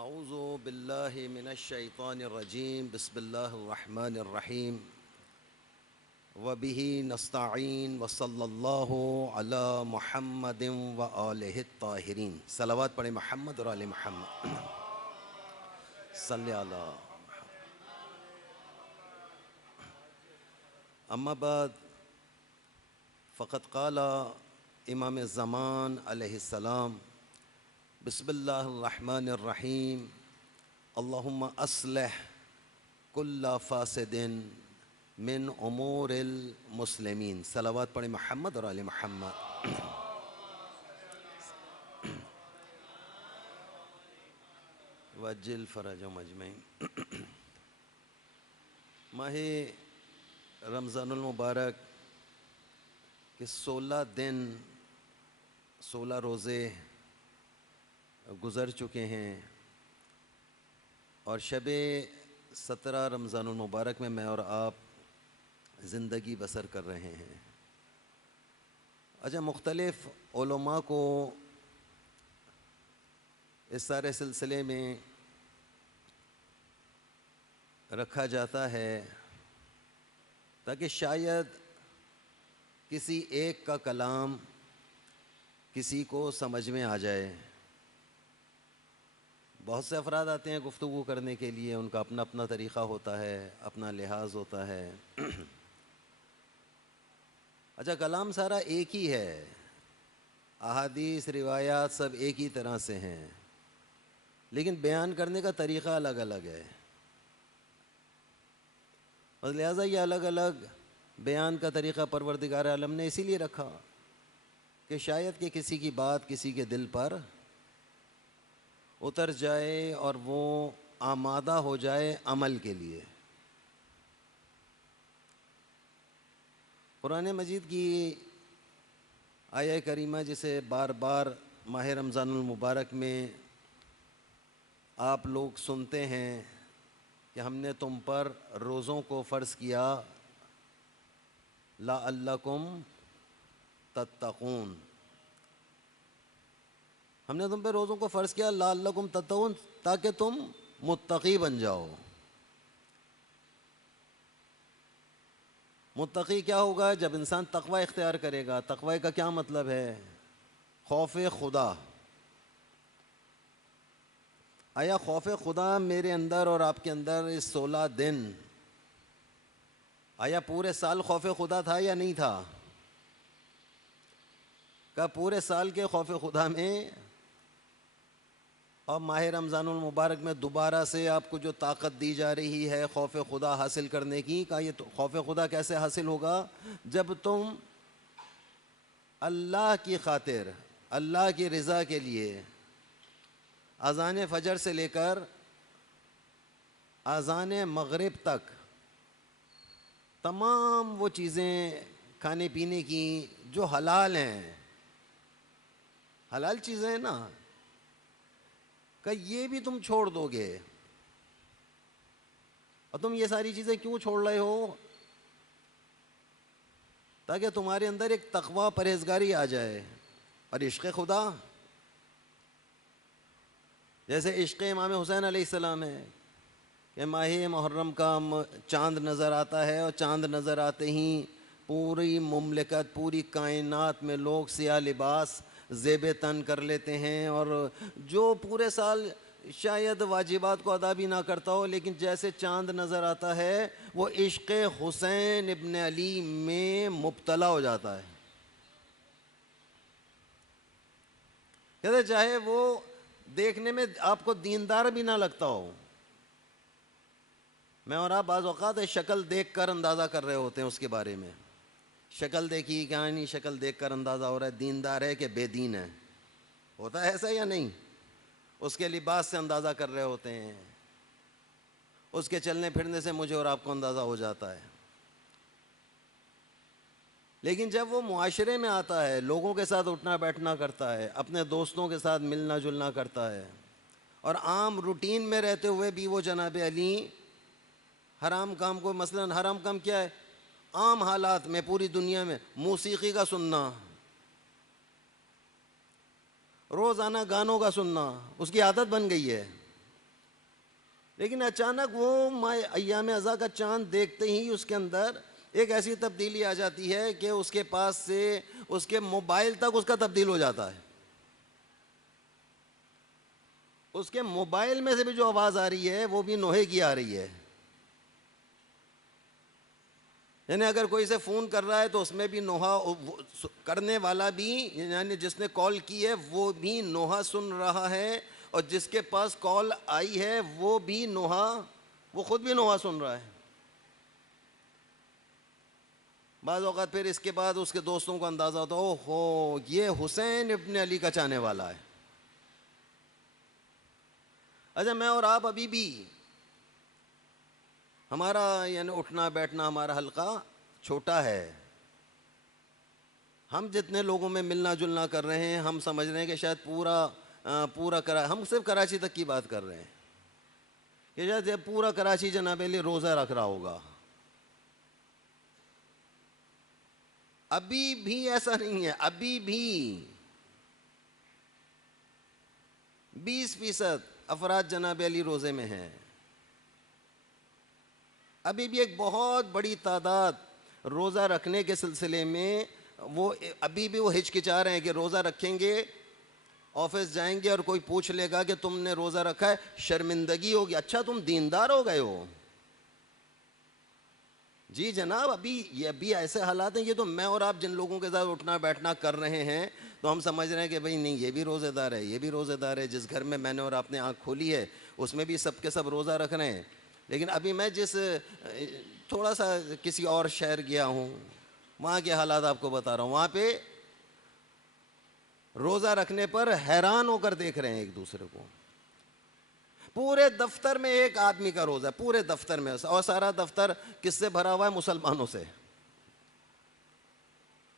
अऊज़ु बिल्लाहि मिनश्शैतानिर्रजीम बिस्मिल्लाहिर्रहमानिर्रहीम व बिही नस्तईन व सल्लल्लाहु अला मुहम्मदिन व आलिहि ताहिरीन। सलावत पढ़े मोहम्मद और आले मोहम्मद सल्ले अला। अम्मा बाद फ़क़द क़ाला इमाम ज़मान अलैहिस्सलाम बिस्मिल्लाहिर्रहमानिर्रहीम अल्लाहुम्मा अस्लिह कुल्ला फ़ासिदिन मिन उमूरिल मुस्लिमीन। सलावत पढ़े मोहम्मद और आले मोहम्मद। वज्जिल फ़रजहुम अजमईन। माहे रमज़ानुल मुबारक के 16 दिन 16 रोज़े गुज़र चुके हैं और शबे 17 रमज़ानुल मुबारक में मैं और आप ज़िंदगी बसर कर रहे हैं। अच्छा, मुख्तलिफ़ उलमा को इस सारे सिलसिले में रखा जाता है ताकि शायद किसी एक का कलाम किसी को समझ में आ जाए। बहुत से अफराद आते हैं गुफ्तगू करने के लिए, उनका अपना अपना तरीक़ा होता है, अपना लिहाज होता है। अच्छा, कलाम सारा एक ही है, अहादीस रिवायात सब एक ही तरह से हैं, लेकिन बयान करने का तरीक़ा अलग अलग है। और लिहाजा ये अलग अलग बयान का तरीक़ा परवरदिगार आलम ने इसीलिए रखा कि शायद कि किसी की बात किसी के दिल पर उतर जाए और वो आमादा हो जाए अमल के लिए। कुरान मजीद की आया करीमा जिसे बार बार माह रमज़ानुल मुबारक में आप लोग सुनते हैं कि हमने तुम पर रोज़ों को फ़र्ज़ किया लअल्लकुम तत्तक़ून, हमने तुम पे रोज़ों को फ़र्ज़ किया लअल्लकुम तत्तक़ून, ताकि तुम मुत्तक़ी बन जाओ। मुत्तक़ी क्या होगा? जब इंसान तक़वा इख्तियार करेगा। तक़वा का क्या मतलब है? खौफ खुदा। आया खौफ खुदा मेरे अंदर और आपके अंदर इस 16 दिन, आया पूरे साल खौफ खुदा था या नहीं था? का पूरे साल के खौफ खुदा में और माह रमज़ानुल मुबारक में दोबारा से आपको जो ताकत दी जा रही है खौफ खुदा हासिल करने की, का ये तो खौफ खुदा कैसे हासिल होगा? जब तुम अल्लाह की खातिर, अल्लाह की रज़ा के लिए अज़ान फ़जर से लेकर अज़ान मग़रिब तक तमाम वो चीज़ें खाने पीने की जो हलाल हैं, हलाल चीज़ें हैं ना, का ये भी तुम छोड़ दोगे। और तुम ये सारी चीज़ें क्यों छोड़ रहे हो? ताकि तुम्हारे अंदर एक तक़वा परहेज़गारी आ जाए। और इश्क़ खुदा, जैसे इश्क़ इमाम हुसैन अलैहिस्सलाम है कि माह मुहर्रम का चाँद नज़र आता है और चाँद नज़र आते ही पूरी मुमलिकत, पूरी कायनात में लोग सियाह लिबास ज़ेब तन कर लेते हैं। और जो पूरे साल शायद वाजिबात को अदा भी ना करता हो, लेकिन जैसे चाँद नज़र आता है वो इश्क़ हुसैन इब्न अली में मुब्तला हो जाता है। कहते चाहे वो देखने में आपको दीनदार भी ना लगता हो, मैं और आप बाज़ औक़ात शक्ल देख कर अंदाज़ा कर रहे होते हैं उसके बारे में। शक्ल देखी, क्या नहीं, शक्ल देख कर अंदाज़ा हो रहा है दीनदार है कि बेदीन है। होता है ऐसा या नहीं? उसके लिबास से अंदाज़ा कर रहे होते हैं, उसके चलने फिरने से मुझे और आपको अंदाज़ा हो जाता है। लेकिन जब वो मुआशरे में आता है, लोगों के साथ उठना बैठना करता है, अपने दोस्तों के साथ मिलना जुलना करता है, और आम रूटीन में रहते हुए भी वो जनाब अली हराम काम को, मसलन हराम काम क्या है? आम हालात में पूरी दुनिया में मौसीकी का सुनना, रोज़ाना गानों का सुनना उसकी आदत बन गई है। लेकिन अचानक वो अय्याम अज़ा का चांद देखते ही उसके अंदर एक ऐसी तब्दीली आ जाती है कि उसके पास से उसके मोबाइल तक उसका तब्दील हो जाता है। उसके मोबाइल में से भी जो आवाज़ आ रही है वो भी नोहे की आ रही है। यानी अगर कोई से फ़ोन कर रहा है तो उसमें भी नोहा, करने वाला भी यानी जिसने कॉल की है वो भी नोहा सुन रहा है, और जिसके पास कॉल आई है वो भी नोहा, वो खुद भी नोहा सुन रहा है। बाज़ औक़ात फिर इसके बाद उसके दोस्तों को अंदाज़ा होता है, ओहो ये हुसैन इब्न अली का चाहने वाला है। अच्छा, मैं और आप अभी भी, हमारा यानी उठना बैठना, हमारा हल्का छोटा है। हम जितने लोगों में मिलना जुलना कर रहे हैं, हम समझ रहे हैं कि शायद पूरा हम सिर्फ कराची तक की बात कर रहे हैं कि शायद पूरा कराची जनाब अली रोज़ा रख रहा होगा। अभी भी ऐसा नहीं है। अभी भी 20% अफराद जनाब अली रोज़े में हैं। अभी भी एक बहुत बड़ी तादाद रोज़ा रखने के सिलसिले में अभी भी वो हिचकिचा रहे हैं कि रोज़ा रखेंगे, ऑफिस जाएंगे और कोई पूछ लेगा कि तुमने रोज़ा रखा है, शर्मिंदगी होगी। अच्छा तुम दीनदार हो गए हो? जी जनाब, अभी ऐसे हालात हैं। ये तो मैं और आप जिन लोगों के साथ उठना बैठना कर रहे हैं तो हम समझ रहे हैं कि भाई नहीं, ये भी रोज़ेदार है, ये भी रोज़ेदार है। जिस घर में मैंने और आपने आँख खोली है उसमें भी सब के सब रोज़ा रख रहे हैं। लेकिन अभी मैं थोड़ा सा किसी और शहर गया हूँ, वहाँ के हालात आपको बता रहा हूँ। वहाँ पे रोज़ा रखने पर हैरान होकर देख रहे हैं एक दूसरे को। पूरे दफ्तर में एक आदमी का रोज़ा, पूरे दफ्तर में, और सारा दफ्तर किससे भरा हुआ है? मुसलमानों से।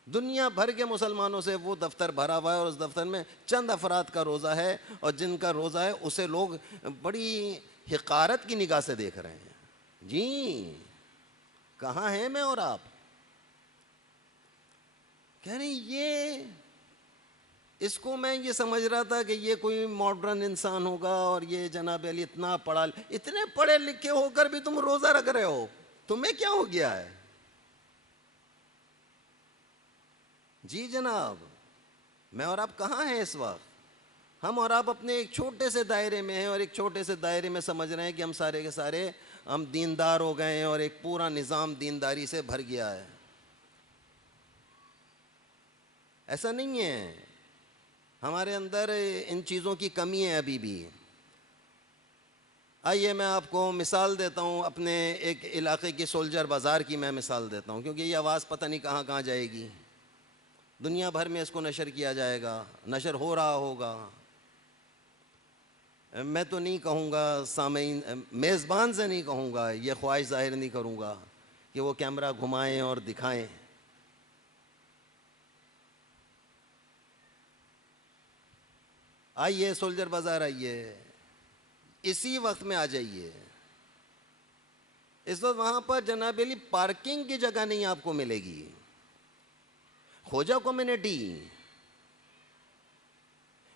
दुनिया भर के मुसलमानों से वो दफ्तर भरा हुआ है, और उस दफ्तर में चंद अफराद का रोज़ा है, और जिनका रोज़ा है उसे लोग बड़ी हिकारत की निगाह से देख रहे हैं। जी कहाँ हैं मैं और आप? कह रहे ये, इसको मैं ये समझ रहा था कि ये कोई मॉडर्न इंसान होगा, और ये जनाब अली इतने पढ़े लिखे होकर भी तुम रोज़ा रख रहे हो, तुम्हें क्या हो गया है? जी जनाब, मैं और आप कहाँ हैं इस वक्त? हम और आप अपने एक छोटे से दायरे में हैं, और एक छोटे से दायरे में समझ रहे हैं कि हम सारे के सारे हम दीनदार हो गए हैं, और एक पूरा निज़ाम दीनदारी से भर गया है। ऐसा नहीं है, हमारे अंदर इन चीज़ों की कमी है अभी भी। आइए मैं आपको मिसाल देता हूँ, अपने एक इलाके की सोल्जर बाज़ार की मैं मिसाल देता हूँ, क्योंकि ये आवाज़ पता नहीं कहाँ कहाँ जाएगी। दुनिया भर में इसको नशर किया जाएगा, नशर हो रहा होगा। मैं तो नहीं कहूँगा, सामीन मेज़बान से नहीं कहूँगा, ये ख्वाहिश ज़ाहिर नहीं करूँगा कि वो कैमरा घुमाएं और दिखाएं। आइए सोल्जर बाज़ार आइए, इसी वक्त में आ जाइए। इस वक्त वहाँ पर जनाब अली पार्किंग की जगह नहीं आपको मिलेगी। खोजा कम्युनिटी,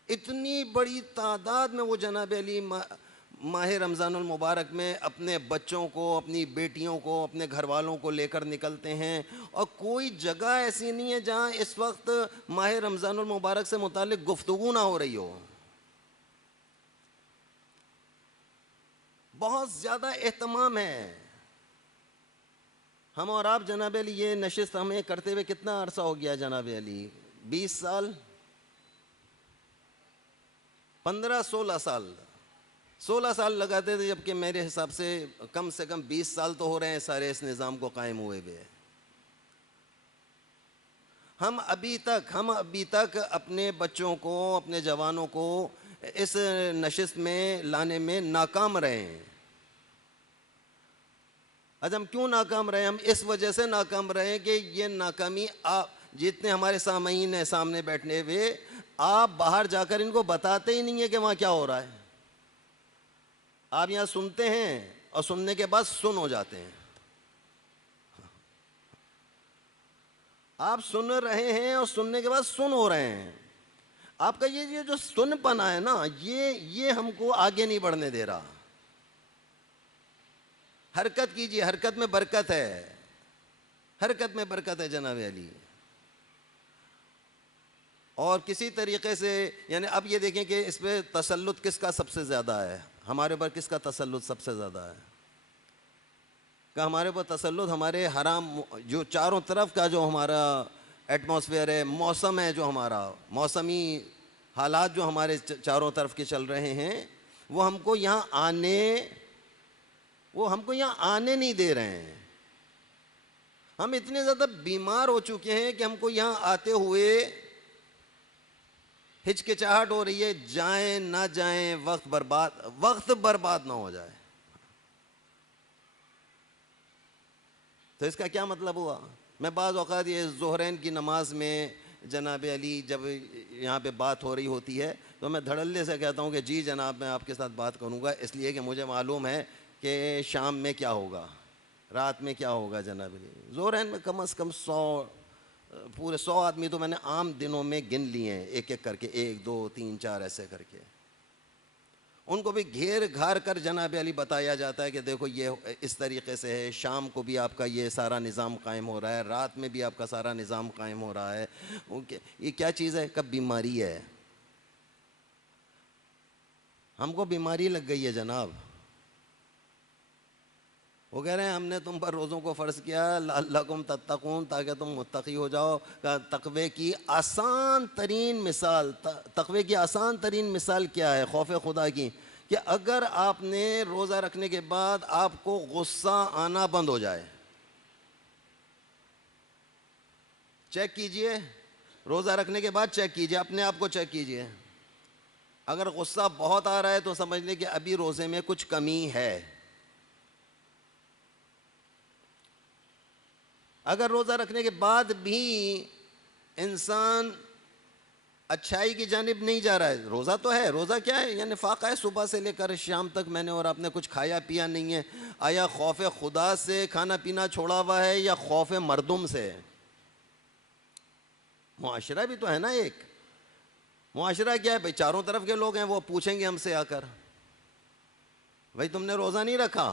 इतनी बड़ी तादाद में वो जनाब अली माह रमज़ानुल मुबारक में अपने बच्चों को, अपनी बेटियों को, अपने घर वालों को लेकर निकलते हैं, और कोई जगह ऐसी नहीं है जहाँ इस वक्त माह रमज़ानुल मुबारक से मुतालिक गुफ्तगू ना हो रही हो। बहुत ज़्यादा एहतमाम है। हम और आप जनाब अली ये नशिस्त हमें करते हुए कितना अरसा हो गया जनाब अली? 20 साल, 15, 16 साल। 16 साल लगाते थे, जबकि मेरे हिसाब से कम 20 साल तो हो रहे हैं सारे इस निज़ाम को कायम हुए हुए। हम अभी तक अपने बच्चों को, अपने जवानों को इस नशिस्त में लाने में नाकाम रहे हैं। आज हम क्यों नाकाम रहे? हम इस वजह से नाकाम रहे कि ये नाकामी आप जितने हमारे सामईन हैं सामने बैठने हुए, आप बाहर जाकर इनको बताते ही नहीं है कि वहाँ क्या हो रहा है। आप यहाँ सुनते हैं और सुनने के बाद सुन हो जाते हैं। आप सुन रहे हैं और सुनने के बाद सुन हो रहे हैं। आपका ये जो सुनपना है ना, ये हमको आगे नहीं बढ़ने दे रहा। हरकत कीजिए, हरकत में बरकत है, हरकत में बरकत है जनाब अली। और किसी तरीके से, यानी अब ये देखें कि इस पर तसल्लुत किसका सबसे ज़्यादा है, हमारे ऊपर किसका तसल्लुत सबसे ज़्यादा है? कि हमारे ऊपर तसल्लुत हमारे हराम, जो चारों तरफ का जो हमारा एटमॉस्फेयर है, मौसम है, जो हमारा मौसमी हालात जो हमारे चारों तरफ के चल रहे हैं, वो हमको यहाँ आने नहीं दे रहे हैं। हम इतने ज़्यादा बीमार हो चुके हैं कि हमको यहाँ आते हुए हिचकिचाहट हो रही है, जाएं ना जाएं, वक्त बर्बाद ना हो जाए। तो इसका क्या मतलब हुआ? मैं बाज़ औक़ात ये ज़ोहरैन की नमाज में जनाब अली जब यहाँ पे बात हो रही होती है तो मैं धड़ल्ले से कहता हूँ कि जी जनाब मैं आपके साथ बात करूँगा, इसलिए कि मुझे मालूम है कि शाम में क्या होगा, रात में क्या होगा। जनाब अली ज़ोहरैन में कम से कम 100 आदमी तो मैंने आम दिनों में गिन लिए हैं, एक एक करके, 1 2 3 4 ऐसे करके। उनको भी घेर घार कर जनाब अली बताया जाता है कि देखो ये इस तरीक़े से है, शाम को भी आपका ये सारा निज़ाम कायम हो रहा है, रात में भी आपका सारा निज़ाम कायम हो रहा है। ये क्या चीज़ है? कब बीमारी है, हमको बीमारी लग गई है जनाब। वो कह रहे हैं हमने तुम पर रोज़ों को फ़र्ज़ किया लअल्लकुम तत्तकून, ताकि तुम मुत्तकी हो जाओ। तक़वे की आसान तरीन मिसाल, तक़वे की आसान तरीन मिसाल क्या है? खौफ खुदा की, कि अगर आपने रोज़ा रखने के बाद आपको गुस्सा आना बंद हो जाए। चेक कीजिए, रोज़ा रखने के बाद चेक कीजिए, अपने आप को चेक कीजिए। अगर गुस्सा बहुत आ रहा है तो समझ लें कि अभी रोज़े में कुछ कमी है। अगर रोज़ा रखने के बाद भी इंसान अच्छाई की जानिब नहीं जा रहा है, रोज़ा तो है, रोज़ा क्या है? यानी फाका है, सुबह से लेकर शाम तक मैंने और आपने कुछ खाया पिया नहीं है। आया खौफ खुदा से खाना पीना छोड़ा हुआ है या खौफ मर्दुम से? मुआशरा भी तो है ना एक। मुआशरा क्या है भाई? चारों तरफ के लोग हैं, वो पूछेंगे हमसे आकर भाई तुमने रोज़ा नहीं रखा,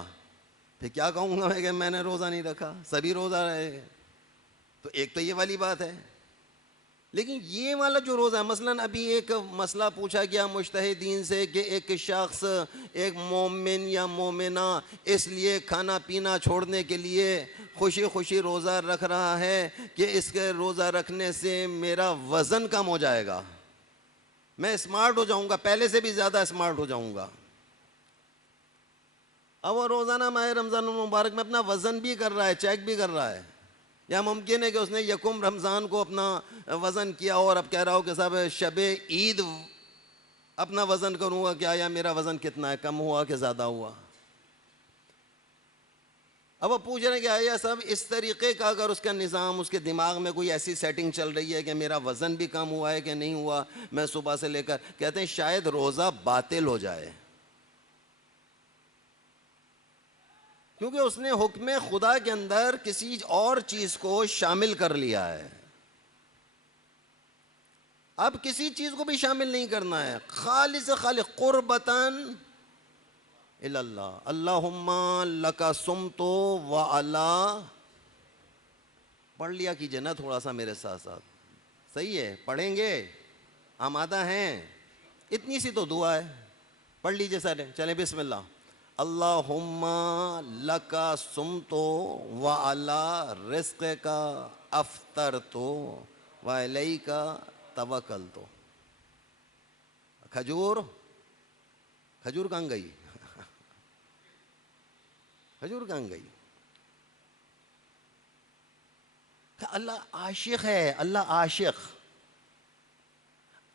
फिर क्या कहूँगा मैं कि मैंने रोज़ा नहीं रखा, सभी रोज़ा रहे। तो एक तो ये वाली बात है। लेकिन ये वाला जो रोज़ा है, मसलन अभी एक मसला पूछा गया मुज्तहिदीन से कि एक शख्स, एक मोमिन या मोमिना इसलिए खाना पीना छोड़ने के लिए खुशी खुशी रोज़ा रख रहा है कि इसके रोज़ा रखने से मेरा वज़न कम हो जाएगा, मैं स्मार्ट हो जाऊँगा, पहले से भी ज़्यादा स्मार्ट हो जाऊँगा। अब वो रोज़ाना माह रमज़ान मुबारक में अपना वज़न भी कर रहा है, चेक भी कर रहा है। या मुमकिन है कि उसने यकुम रमज़ान को अपना वज़न किया और अब कह रहा हो कि साहब शबे ईद अपना वज़न करूँगा क्या, या मेरा वज़न कितना है, कम हुआ कि ज़्यादा हुआ। अब वो पूछ रहे हैं कि आया साहब इस तरीक़े का अगर उसका निज़ाम, उसके दिमाग में कोई ऐसी सेटिंग चल रही है कि मेरा वज़न भी कम हुआ है कि नहीं हुआ, मैं सुबह से लेकर, कहते हैं शायद रोज़ा बातिल हो जाए, क्योंकि उसने हुक्म खुदा के अंदर किसी और चीज़ को शामिल कर लिया है। अब किसी चीज़ को भी शामिल नहीं करना है, खाली से खाली कुर्बतन इल्लल्लाह, अल्लाहुम्मा लका सुमतो व अला। पढ़ लिया कीजिए ना थोड़ा सा मेरे साथ साथ, सही है? पढ़ेंगे, आमादा हैं? इतनी सी तो दुआ है, पढ़ लीजिए सारे, चलें बिस्मिल्लाह। अल्लाहुम्मा लका सुमतो व अला रिज़्क़ का अफ्तर तो व अलैका तवक्कल तो। खजूर, खजूर कहाँ गई? खजूर कहाँ गई? अल्लाह आशिक है, अल्लाह आशिक।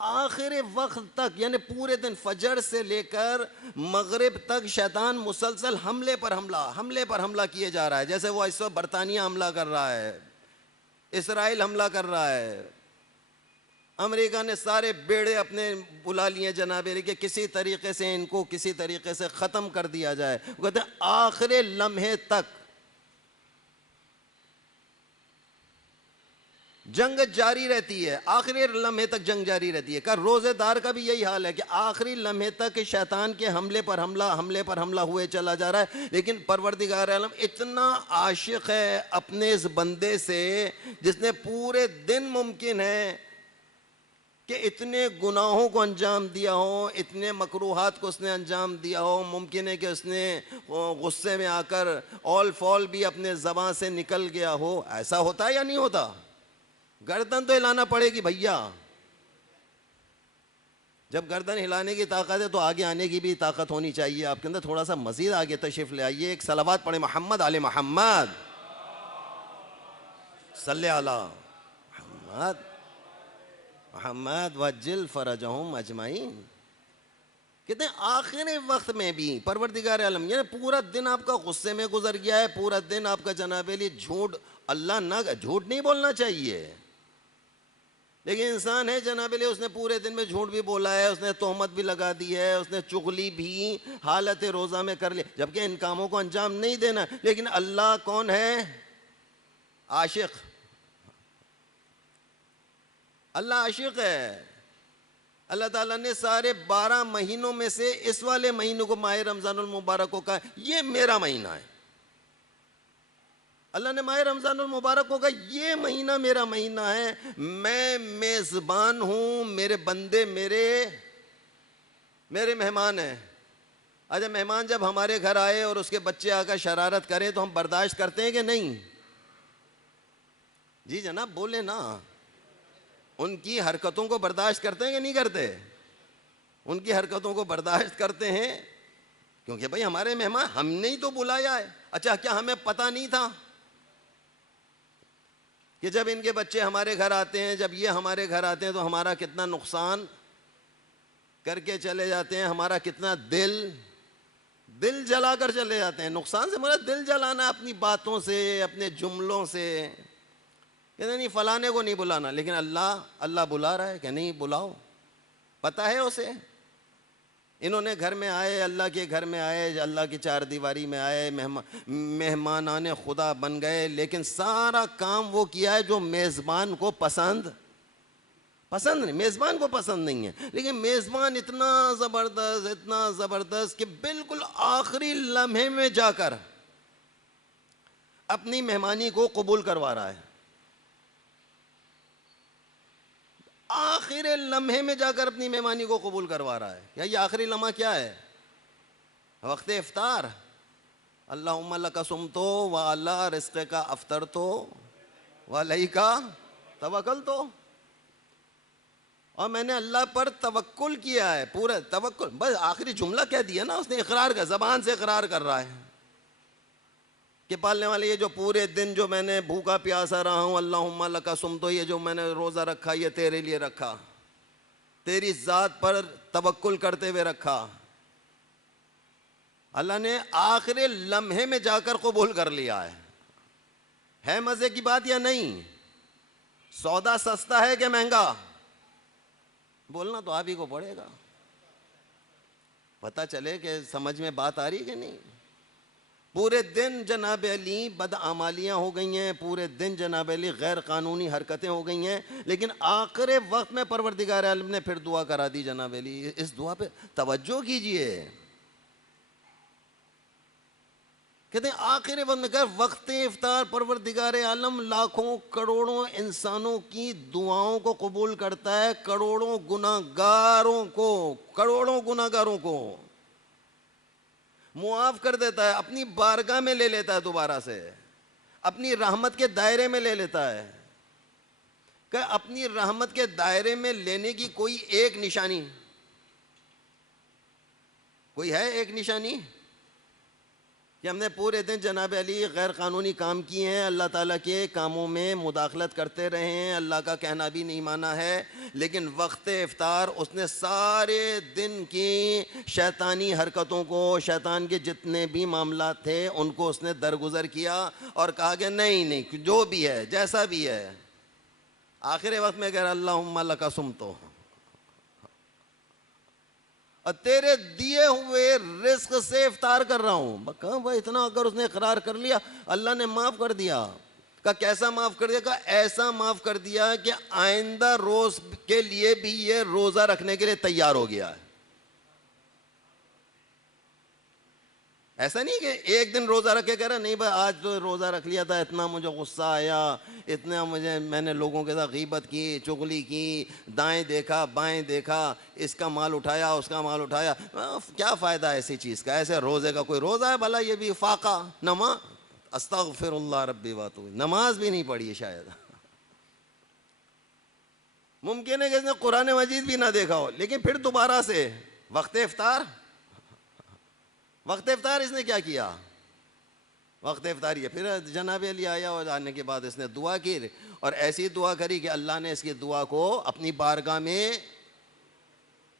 आखिर वक्त तक, यानी पूरे दिन फजर से लेकर मगरिब तक शैतान मुसलसल हमले पर हमला किए जा रहा है। जैसे वो इस वक्त बरतानिया हमला कर रहा है, इसराइल हमला कर रहा है, अमेरिका ने सारे बेड़े अपने बुला लिए जनाब कि किसी तरीके से इनको किसी तरीके से ख़त्म कर दिया जाए। वो कहते हैं आखिर लम्हे तक जंग जारी रहती है, आखिरी लम्हे तक जंग जारी रहती है। कर रोज़ेदार का भी यही हाल है कि आखिरी लम्हे तक शैतान के हमले पर हमला हुए चला जा रहा है। लेकिन परवरदिगार आलम इतना आशिक है अपने इस बंदे से, जिसने पूरे दिन मुमकिन है कि इतने गुनाहों को अंजाम दिया हो, इतने मकरूहात को उसने अंजाम दिया हो, मुमकिन है कि उसने गुस्से में आकर ऑल फॉल भी अपने ज़बान से निकल गया हो। ऐसा होता है या नहीं होता? गर्दन तो हिलाना पड़ेगी भैया। जब गर्दन हिलाने की ताकत है तो आगे आने की भी ताकत होनी चाहिए आपके अंदर। थोड़ा सा मजीद आगे तशरीफ ले आइए। एक सलावत पढ़े, मोहम्मद आले मोहम्मद सल्ले अला मोहम्मद मोहम्मद वज्जिल फरजहुम अजमाइन। कहते हैं आखिरी वक्त में भी परवरदिगार आलम, यानी पूरा दिन आपका गुस्से में गुजर गया है, पूरा दिन आपका जनाबे लिए झूठ, अल्लाह ना, झूठ नहीं बोलना चाहिए, लेकिन इंसान है जनाबे लिए, उसने पूरे दिन में झूठ भी बोला है, उसने तोहमत भी लगा दी है, उसने चुगली भी हालत रोज़ा में कर ली, जबकि इन कामों को अंजाम नहीं देना। लेकिन अल्लाह कौन है? आशिक। अल्लाह आशिक है। अल्लाह ताला ने सारे 12 महीनों में से इस वाले महीनों को माह रमज़ानुल मुबारक को कहा ये मेरा महीना है। अल्लाह ने माह रमज़ानुल मुबारक को कहा ये महीना मेरा महीना है, मैं मेज़बान हूँ, मेरे बंदे मेरे मेहमान हैं। अच्छा, मेहमान जब हमारे घर आए और उसके बच्चे आकर शरारत करें तो हम बर्दाश्त करते हैं कि नहीं? जी जनाब बोले ना। उनकी हरकतों को बर्दाश्त करते हैं कि नहीं करते? उनकी हरकतों को बर्दाश्त करते हैं, क्योंकि भाई हमारे मेहमान, हमने ही तो बुलाया है। अच्छा, क्या हमें पता नहीं था कि जब इनके बच्चे हमारे घर आते हैं, जब ये हमारे घर आते हैं तो हमारा कितना नुकसान करके चले जाते हैं, हमारा कितना दिल जला कर चले जाते हैं। नुकसान से हमारा दिल जलाना अपनी बातों से, अपने जुमलों से। कहते नहीं फलाने को नहीं बुलाना, लेकिन अल्लाह बुला रहा है कि नहीं बुलाओ, पता है उसे। इन्होंने घर में आए, अल्लाह के घर में आए, अल्लाह की चार दीवारी में आए, मेहमानाने खुदा बन गए, लेकिन सारा काम वो किया है जो मेज़बान को पसंद नहीं, मेज़बान को पसंद नहीं है। लेकिन मेज़बान इतना ज़बरदस्त कि बिल्कुल आखिरी लम्हे में जाकर अपनी मेहमानी को कबूल करवा रहा है। आखिरी लम्हे में जाकर अपनी मेहमानी को कबूल करवा रहा है। क्या ये आखिरी लम्हा क्या है? वक्त इफ्तार। अल्लाहुम्मा लका सुमतो व अला रिज़्क़ का अफ्तर तो व अलैका तवक्कल तो, और मैंने अल्लाह पर तवक्कुल किया है, पूरा तवक्कुल। बस आखिरी जुमला कह दिया ना उसने, इकरार का, ज़बान से इकरार कर रहा है कि पालने वाले, ये जो पूरे दिन जो मैंने भूखा प्यासा रहा हूँ, अल्लाहुम्मा लका सुमतो, ये जो मैंने रोज़ा रखा ये तेरे लिए रखा, तेरी ज़ात पर तवक्कुल करते हुए रखा। अल्लाह ने आखिरी लम्हे में जाकर कबूल कर लिया है मज़े की बात या नहीं? सौदा सस्ता है कि महंगा? बोलना तो आप ही को पड़ेगा, पता चले कि समझ में बात आ रही कि नहीं। पूरे दिन जनाब अली बदआमालियाँ हो गई हैं, पूरे दिन जनाब अली गैर कानूनी हरकतें हो गई हैं, लेकिन आखिरी वक्त में परवरदिगार आलम ने फिर दुआ करा दी। जनाब अली इस दुआ पे तवज्जो कीजिए। कहते हैं आखिरी वक्त में, वक्त इफ्तार परवरदिगार आलम लाखों करोड़ों इंसानों की दुआओं को कबूल करता है, करोड़ों गुनाहगारों को मुआफ कर देता है, अपनी बारगाह में ले लेता है, दोबारा से अपनी रहमत के दायरे में ले लेता है। क्या अपनी रहमत के दायरे में लेने की कोई एक निशानी, कोई है एक निशानी कि हमने पूरे दिन जनाब अली गैर कानूनी काम किए हैं, अल्लाह ताला के कामों में मुदाखलत करते रहे हैं, अल्लाह का कहना भी नहीं माना है, लेकिन वक्त इफ्तार उसने सारे दिन की शैतानी हरकतों को, शैतान के जितने भी मामला थे उनको उसने दरगुजर किया और कहा कि नहीं जो भी है, जैसा भी है। आखिरी वक्त में कह रहा अल्लाहुम्मा लका सुमतो, और तेरे दिए हुए रिस्क से इफ्तार कर रहा हूँ। कहा भाई इतना अगर उसने इकरार कर लिया, अल्लाह ने माफ़ कर दिया। का कैसा माफ कर दिया? का ऐसा माफ कर दिया कि आइंदा रोज के लिए भी ये रोजा रखने के लिए तैयार हो गया है। ऐसा नहीं कि एक दिन रोजा रख के कह रहा नहीं भाई आज तो रोजा रख लिया था, इतना मुझे गुस्सा आया, इतना मैंने लोगों के साथ गीबत की, चुगली की, दाएं देखा बाएं देखा, इसका माल उठाया उसका माल उठाया, क्या फायदा ऐसी चीज का? ऐसे रोजे का कोई रोजा है भला? ये भी फाका नमाज, अस्तगफिरुल्लाह रब्बी वातूब, नमाज भी नहीं पढ़ी शायद। मुमकिन है कि इसने कुरान मजीद भी ना देखा हो, लेकिन फिर दोबारा से वक्त इफ्तार इसने क्या किया? वक्त इफ्तार ये फिर जनाब अली आया और आने के बाद इसने दुआ की, और ऐसी दुआ करी कि अल्लाह ने इसकी दुआ को अपनी बारगाह में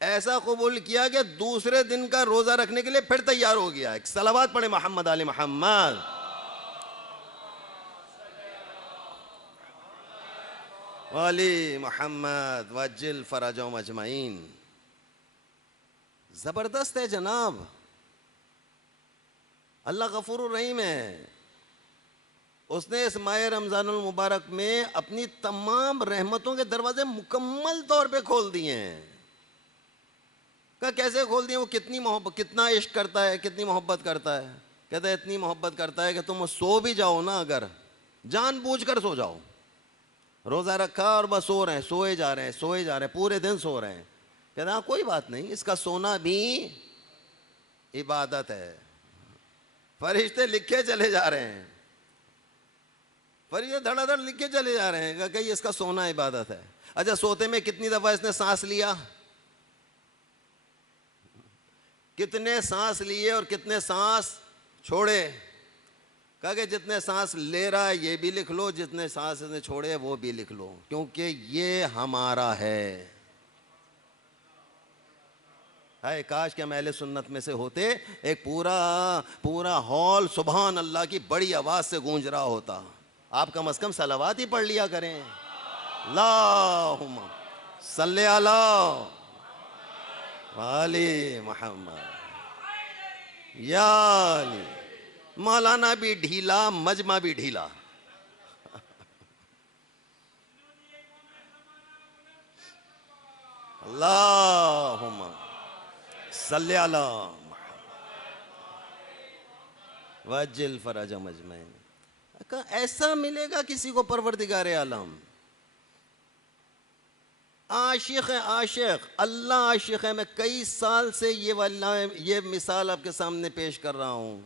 ऐसा कबूल किया कि दूसरे दिन का रोजा रखने के लिए फिर तैयार हो गया। एक सलावत पढ़े मोहम्मद आले मोहम्मद। वाली मोहम्मद वज्जिल फरजो मजमाइन। जबरदस्त है जनाब, अल्लाह गफूर रहीम है। उसने इस माह रमज़ानुल मुबारक में अपनी तमाम रहमतों के दरवाजे मुकम्मल तौर पे खोल दिए हैं। का कैसे खोल दिए? वो कितनी मोहब्बत, कितना इश्क करता है, कितनी मोहब्बत करता है। कहता है इतनी मोहब्बत करता है कि तुम सो भी जाओ ना, अगर जानबूझकर सो जाओ, रोज़ा रखा और बस सो रहे हैं, सोए जा रहे हैं, सोए जा रहे हैं, पूरे दिन सो रहे हैं, कहता हाँ कोई बात नहीं, इसका सोना भी इबादत है। फरिश्ते लिखे चले जा रहे हैं, फरिश्ते धड़ाधड़ लिखे चले जा रहे हैं कि इसका सोना इबादत है। अच्छा, सोते में कितनी दफा इसने सांस लिया, कितने सांस लिए और कितने सांस छोड़े? कहा कि जितने सांस ले रहा है ये भी लिख लो, जितने सांस इसने छोड़े वो भी लिख लो, क्योंकि ये हमारा है। हाय काश के हम अहले सुन्नत में से होते, एक पूरा हॉल सुभान अल्लाह की बड़ी आवाज से गूंज रहा होता। आप कम से कम सलावात ही पढ़ लिया करें, अल्लाहुम्मा सल्ले अला वाली मोहम्मद। यानी मौलाना भी ढीला, मजमा भी ढीला। अल्लाहुम्मा सल्ले अला वज्जिल फरज मजमैन। ऐसा मिलेगा किसी को परवरदिगार आलम? आशिक है, आशिक, अल्लाह आशिक है। मैं कई साल से ये मिसाल आपके सामने पेश कर रहा हूं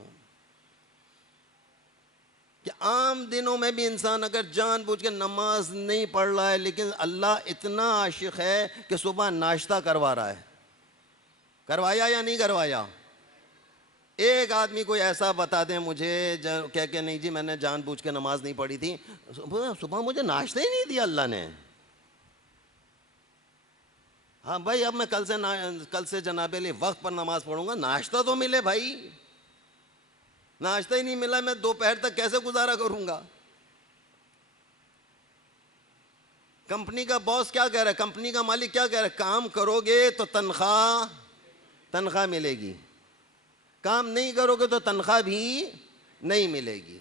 कि आम दिनों में भी इंसान अगर जानबूझ के नमाज नहीं पढ़ रहा है, लेकिन अल्लाह इतना आशिक है कि सुबह नाश्ता करवा रहा है। करवाया या नहीं करवाया? एक आदमी कोई ऐसा बता दें मुझे कह के नहीं जी मैंने जानबूझ के नमाज नहीं पढ़ी थी, सुबह मुझे नाश्ता ही नहीं दिया अल्लाह ने। हाँ भाई, अब मैं कल से जनाबे लिए वक्त पर नमाज पढ़ूंगा, नाश्ता तो मिले भाई। नाश्ता ही नहीं मिला, मैं दोपहर तक कैसे गुजारा करूंगा? कंपनी का बॉस क्या कह रहा है, कंपनी का मालिक क्या कह रहा है? काम करोगे तो तनख्वाह मिलेगी, काम नहीं करोगे तो तनख्वाह भी नहीं मिलेगी।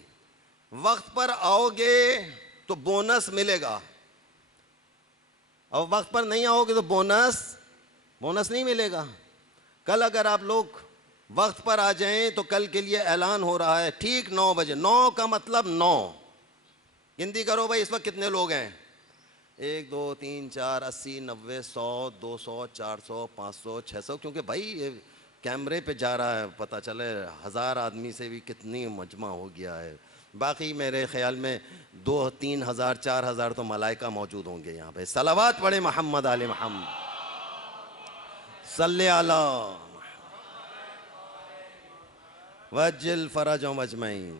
वक्त पर आओगे तो बोनस मिलेगा, और वक्त पर नहीं आओगे तो बोनस नहीं मिलेगा। कल अगर आप लोग वक्त पर आ जाएं तो कल के लिए ऐलान हो रहा है ठीक 9 बजे। 9 का मतलब 9, गिनती करो भाई इस वक्त कितने लोग हैं? 1 2 3 4 80 90 100 200 400 500 600, क्योंकि भाई ये कैमरे पे जा रहा है, पता चले 1000 आदमी से भी कितनी मजमा हो गया है। बाकी मेरे ख्याल में 2-3 हज़ार 4 हज़ार तो मलाइका मौजूद होंगे यहाँ पे। सलावात पढ़े मोहम्मद आले मोहम्मद सल्ले अला वज्जिल फरज मजमईन।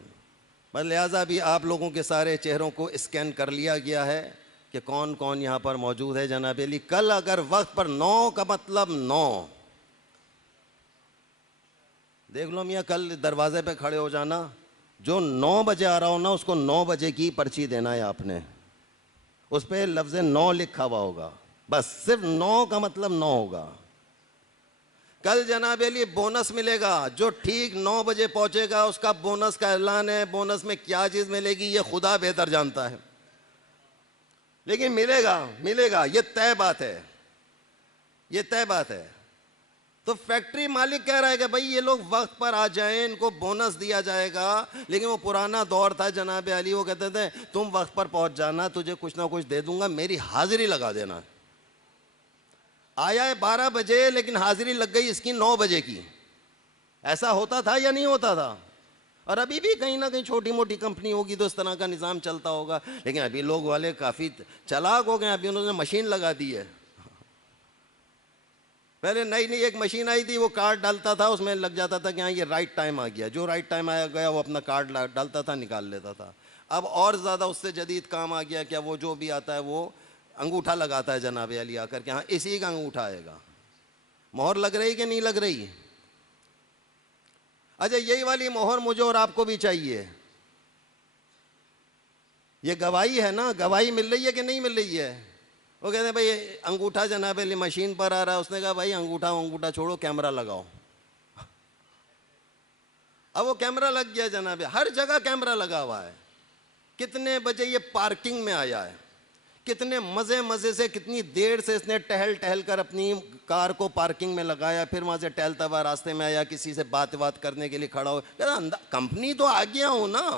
बस लिहाजा भी आप लोगों के सारे चेहरों को स्कैन कर लिया गया है कि कौन कौन यहाँ पर मौजूद है। जनाब अली, कल अगर वक्त पर 9 का मतलब 9, देख लो मियाँ, कल दरवाजे पे खड़े हो जाना, जो 9 बजे आ रहा हो ना उसको 9 बजे की पर्ची देना है आपने, उस पर लफ्ज़ 9 लिखा हुआ होगा, बस सिर्फ 9 का मतलब 9 होगा। कल जनाब अली बोनस मिलेगा, जो ठीक 9 बजे पहुंचेगा उसका बोनस का ऐलान है। बोनस में क्या चीज मिलेगी ये खुदा बेहतर जानता है, लेकिन मिलेगा मिलेगा, ये तय बात है, ये तय बात है। तो फैक्ट्री मालिक कह रहा है कि भाई ये लोग वक्त पर आ जाएं, इनको बोनस दिया जाएगा। लेकिन वो पुराना दौर था जनाब अली, वो कहते थे तुम वक्त पर पहुंच जाना, तुझे कुछ ना कुछ दे दूंगा, मेरी हाजिरी लगा देना। आया है 12 बजे लेकिन हाजिरी लग गई इसकी 9 बजे की। ऐसा होता था या नहीं होता था? और अभी भी कहीं ना कहीं छोटी मोटी कंपनी होगी तो इस तरह का निज़ाम चलता होगा। लेकिन अभी लोग वाले काफ़ी चालाक हो गए, अभी उन्होंने मशीन लगा दी है। पहले नई नई एक मशीन आई थी, वो कार्ड डालता था, उसमें लग जाता था कि हाँ ये राइट टाइम आ गया, जो राइट टाइम आया गया वो अपना कार्ड डालता था, निकाल लेता था। अब और ज़्यादा उससे जदीद काम आ गया, क्या वो जो भी आता है वो अंगूठा लगाता है जनाब अली आकर के, हाँ इसी का अंगूठा आएगा। मोहर लग रही कि नहीं लग रही? अच्छा, यही वाली मोहर मुझे और आपको भी चाहिए। ये गवाही है ना, गवाही मिल रही है कि नहीं मिल रही है? वो कहते हैं भाई अंगूठा जनाब अली मशीन पर आ रहा है। उसने कहा भाई अंगूठा छोड़ो, कैमरा लगाओ। अब वो कैमरा लग गया जनाब, हर जगह कैमरा लगा हुआ है। कितने बजे ये पार्किंग में आया है, कितने मज़े मज़े से, कितनी देर से इसने टहल टहल कर अपनी कार को पार्किंग में लगाया, फिर वहाँ से टहलता हुआ रास्ते में आया, किसी से बात करने के लिए खड़ा हो। कहता कंपनी तो आ गया हूँ ना,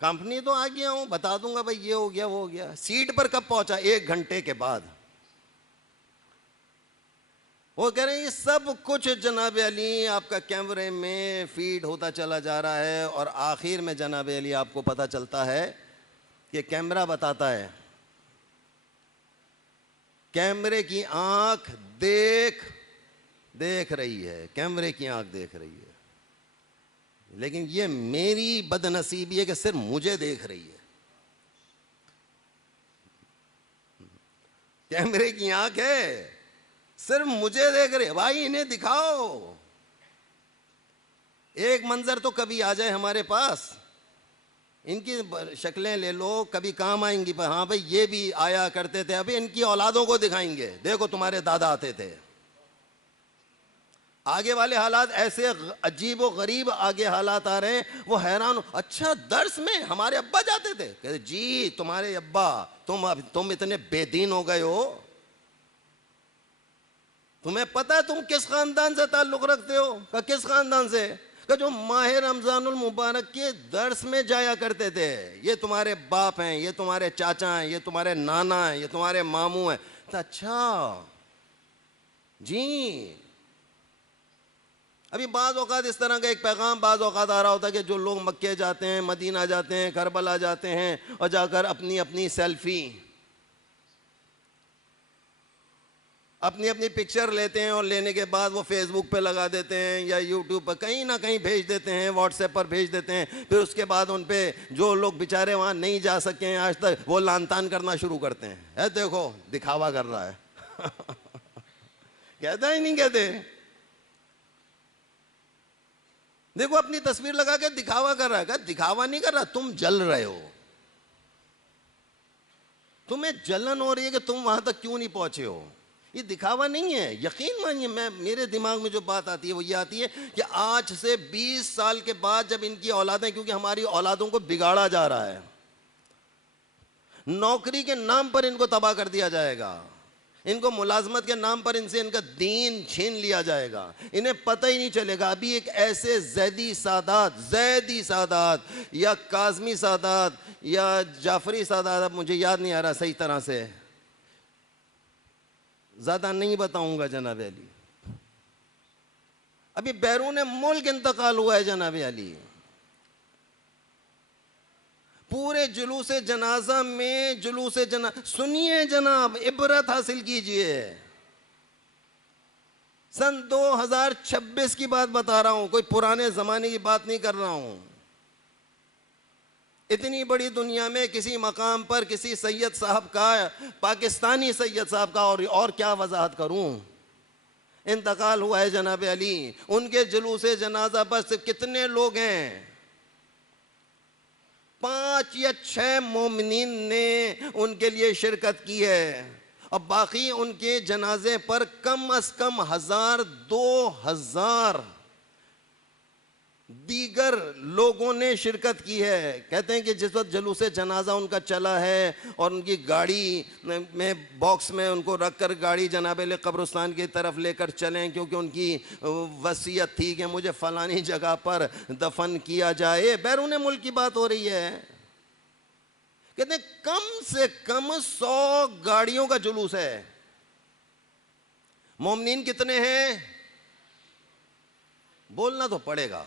कंपनी तो आ गया हूँ, बता दूंगा भाई ये हो गया वो हो गया। सीट पर कब पहुंचा? 1 घंटे के बाद। वो कह रहे हैं ये सब कुछ जनाब अली आपका कैमरे में फीड होता चला जा रहा है, और आखिर में जनाब अली आपको पता चलता है कि कैमरा बताता है, कैमरे की आंख देख रही है, कैमरे की आंख देख रही है। लेकिन ये मेरी बदनसीबी है कि सिर्फ मुझे देख रही है। कैमरे की आंख है, सिर्फ मुझे देख रही है। भाई इन्हें दिखाओ, एक मंजर तो कभी आ जाए हमारे पास, इनकी शक्लें ले लो, कभी काम आएंगी। पर हाँ भाई ये भी आया करते थे, अभी इनकी औलादों को दिखाएंगे, देखो तुम्हारे दादा आते थे। आगे वाले हालात ऐसे अजीब व गरीब आगे हालात आ रहे हैं, वो हैरान। अच्छा दर्स में हमारे अब्बा जाते थे? कहते जी तुम्हारे अब्बा, तुम इतने बेदीन हो गए हो, तुम्हें पता है तुम किस खानदान से ताल्लुक रखते हो? का किस खानदान से? का जो माह रमजानुल मुबारक के दर्स में जाया करते थे, ये तुम्हारे बाप हैं, ये तुम्हारे चाचा हैं, ये तुम्हारे नाना हैं, ये तुम्हारे मामू हैं। तो अच्छा जी। अभी बाज़ औक़ात इस तरह का एक पैगाम बाज़ औक़ात आ रहा होता है कि जो लोग मक्के जाते हैं, मदीना जाते हैं, करबला जाते हैं, और जाकर अपनी अपनी सेल्फ़ी, अपनी अपनी पिक्चर लेते हैं, और लेने के बाद वो फेसबुक पे लगा देते हैं या यूट्यूब पर कहीं ना कहीं भेज देते हैं, व्हाट्सएप पर भेज देते हैं। फिर उसके बाद उन पे जो लोग बेचारे वहाँ नहीं जा सके हैं आज तक, वो लानतान करना शुरू करते हैं, है देखो दिखावा कर रहा है। कहता ही नहीं कहते, देखो अपनी तस्वीर लगा के दिखावा कर रहा है। दिखावा नहीं कर रहा, तुम जल रहे हो, तुम्हें जलन हो रही है कि तुम वहां तक क्यों नहीं पहुंचे हो। ये दिखावा नहीं है, यकीन मानिए। मेरे दिमाग में जो बात आती है वो ये आती है कि आज से 20 साल के बाद जब इनकी औलादें, क्योंकि हमारी औलादों को बिगाड़ा जा रहा है, नौकरी के नाम पर इनको तबाह कर दिया जाएगा, इनको मुलाजमत के नाम पर इनसे इनका दीन छीन लिया जाएगा, इन्हें पता ही नहीं चलेगा। अभी एक ऐसे जैदी सादात या काज़मी सादात या जाफरी सादात, अब मुझे याद नहीं आ रहा सही तरह से, ज़्यादा नहीं बताऊंगा जनाब अली। अभी बैरून मुल्क इंतकाल हुआ है जनाब अली, पूरे जुलूस जनाजा में, सुनिए जनाब, इबरत हासिल कीजिए। सन 2026 की बात बता रहा हूं, कोई पुराने जमाने की बात नहीं कर रहा हूं। इतनी बड़ी दुनिया में किसी मकाम पर किसी सैयद साहब का, पाकिस्तानी सैयद साहब का, और क्या वजाहत करूं, इंतकाल हुआ है जनाब अली। उनके जुलूस जनाजा पर सिर्फ कितने लोग हैं? 5 या 6 मोमिनीन ने उनके लिए शिरकत की है, अब बाकी उनके जनाजे पर कम अज कम 1000-2000 दीगर लोगों ने शिरकत की है। कहते हैं कि जिस वक्त जुलूस जनाजा उनका चला है और उनकी गाड़ी में बॉक्स में उनको रखकर गाड़ी जनाब कब्रिस्तान की तरफ लेकर चलें, क्योंकि उनकी वसीयत थी कि मुझे फलानी जगह पर दफन किया जाए। बैरून मुल्क की बात हो रही है। कहते हैं कम से कम 100 गाड़ियों का जुलूस है। मोमिनीन कितने हैं? बोलना तो पड़ेगा।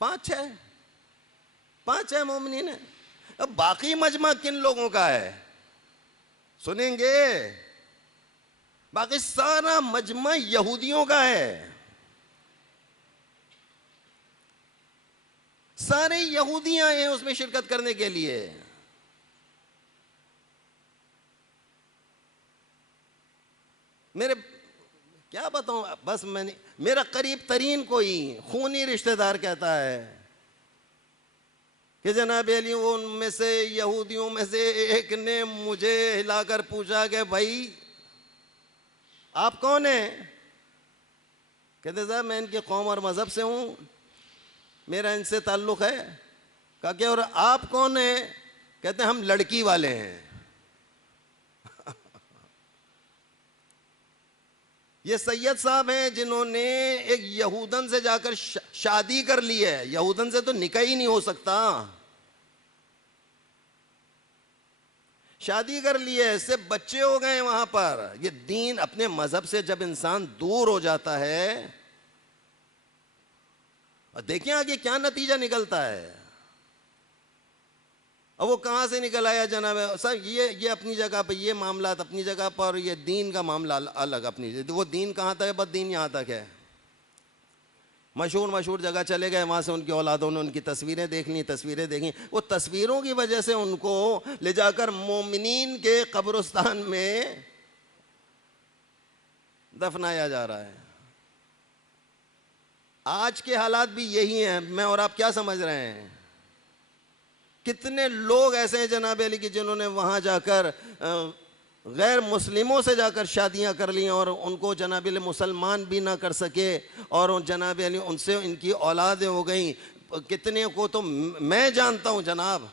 5-6 मोमिनीन है। अब बाकी मजमा किन लोगों का है सुनेंगे? बाकी सारा मजमा यहूदियों का है। सारे यहूदी आए हैं उसमें शिरकत करने के लिए। मेरे क्या बताऊं, बस मैंने, मेरा करीब तरीन कोई खूनी रिश्तेदार कहता है कि जनाब अली उनमें से यहूदियों में से एक ने मुझे हिलाकर पूछा कि भाई आप कौन हैं? कहते साहब मैं इनके कौम और मजहब से हूं, मेरा इनसे ताल्लुक है। कहा कि और आप कौन हैं? कहते हम लड़की वाले हैं। ये सैयद साहब हैं जिन्होंने एक यहूदन से जाकर शादी कर ली है। यहूदन से तो निकाह ही नहीं हो सकता। शादी कर ली है, इससे बच्चे हो गए वहां पर। ये दीन, अपने मजहब से जब इंसान दूर हो जाता है, और देखिए आगे क्या नतीजा निकलता है। अब वो कहाँ से निकल आया जनाब सर? ये अपनी जगह पर, ये मामला अपनी जगह पर, और ये दीन का मामला अलग अपनी। वो दीन कहाँ तक है? बस दीन यहाँ तक है। मशहूर जगह चले गए, वहाँ से उनकी औलादों ने उनकी तस्वीरें देख ली, तस्वीरें देखी। वो तस्वीरों की वजह से उनको ले जाकर मोमिनीन के कब्रिस्तान में दफनाया जा रहा है। आज के हालात भी यही हैं। मैं और आप क्या समझ रहे हैं? कितने लोग ऐसे हैं जनाब अली की जिन्होंने वहां जाकर गैर मुस्लिमों से जाकर शादियां कर ली और उनको जनाब अली मुसलमान भी ना कर सके, और जनाब अली उनसे इनकी औलादें हो गई। कितने को तो मैं जानता हूं जनाब।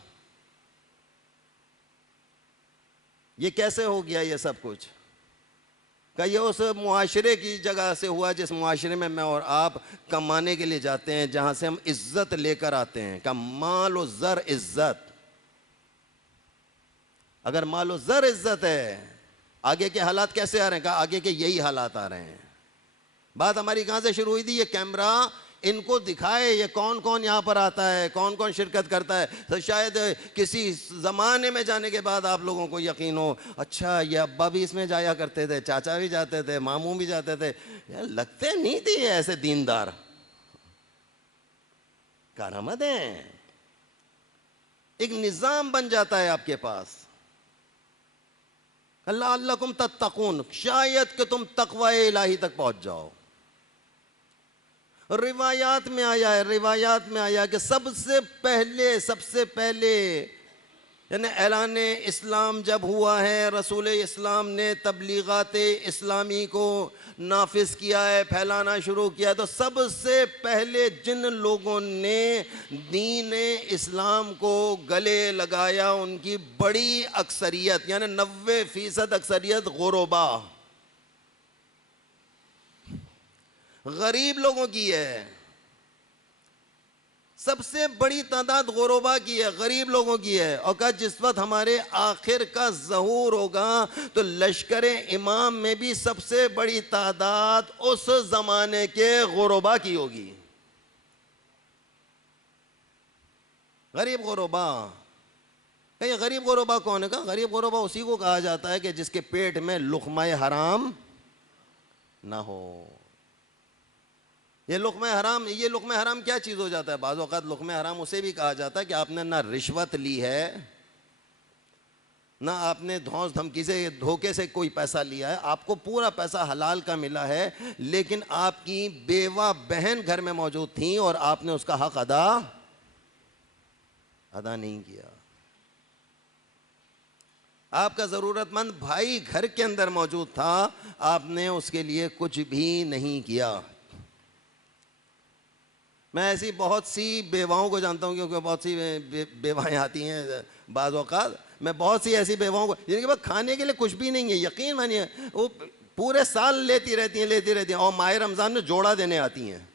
ये कैसे हो गया ये सब कुछ? का ये उस मुआशरे की जगह से हुआ जिस मुआशरे में मैं और आप कमाने के लिए जाते हैं, जहां से हम इज्जत लेकर आते हैं। का माल व ज़र इज्जत। अगर माल व ज़र इज्जत है, आगे के हालात कैसे आ रहे हैं? का आगे के यही हालात आ रहे हैं। बात हमारी कहां से शुरू हुई थी? ये कैमरा इनको दिखाए ये कौन कौन यहाँ पर आता है, कौन कौन शिरकत करता है। तो शायद किसी ज़माने में जाने के बाद आप लोगों को यकीन हो, अच्छा ये अब्बा भी इसमें जाया करते थे, चाचा भी जाते थे, मामू भी जाते थे। यार लगते नहीं थे ऐसे दीनदार। करामत है। एक निज़ाम बन जाता है आपके पास। अल्लाह अल्लाकुम तत्तकून, शायद कि तुम तकवाए इलाही तक पहुंच जाओ। रिवायात में आया कि सबसे पहले यानी ऐलान इस्लाम जब हुआ है, रसूल इस्लाम ने तबलीगात इस्लामी को नाफिज किया है, फैलाना शुरू किया। तो सबसे पहले जिन लोगों ने दीन इस्लाम को गले लगाया, उनकी बड़ी अक्सरियत यानी 90% अक्सरियत गुरबा, गरीब लोगों की है। सबसे बड़ी तादाद गुरबा की है, गरीब लोगों की है। और कहा जिस वक्त हमारे आखिर का ज़हूर होगा तो लश्कर इमाम में भी सबसे बड़ी तादाद उस जमाने के गुरबा की होगी। गरीब गुरबा। कहीं गरीब गुरबा कौन है? का गरीब गुरबा उसी को कहा जाता है कि जिसके पेट में लुक़्मा हराम ना हो। ये लुक़्मा हराम क्या चीज़ हो जाता है? बाज़ औक़ात लुक़्मा हराम उसे भी कहा जाता है कि आपने ना रिश्वत ली है, ना आपने धौंस धमकी से धोखे से कोई पैसा लिया है। आपको पूरा पैसा हलाल का मिला है, लेकिन आपकी बेवा बहन घर में मौजूद थी और आपने उसका हक अदा नहीं किया। आपका ज़रूरतमंद भाई घर के अंदर मौजूद था, आपने उसके लिए कुछ भी नहीं किया। मैं ऐसी बहुत सी बेवाओं को जानता हूँ, क्योंकि बहुत सी बेवाएँ आती हैं बाज़ औक़ात। मैं बहुत सी ऐसी बेवाओं को, जिनके पास खाने के लिए कुछ भी नहीं है, यकीन मानिए, वो पूरे साल लेती रहती हैं, और माह रमज़ान में जोड़ा देने आती हैं।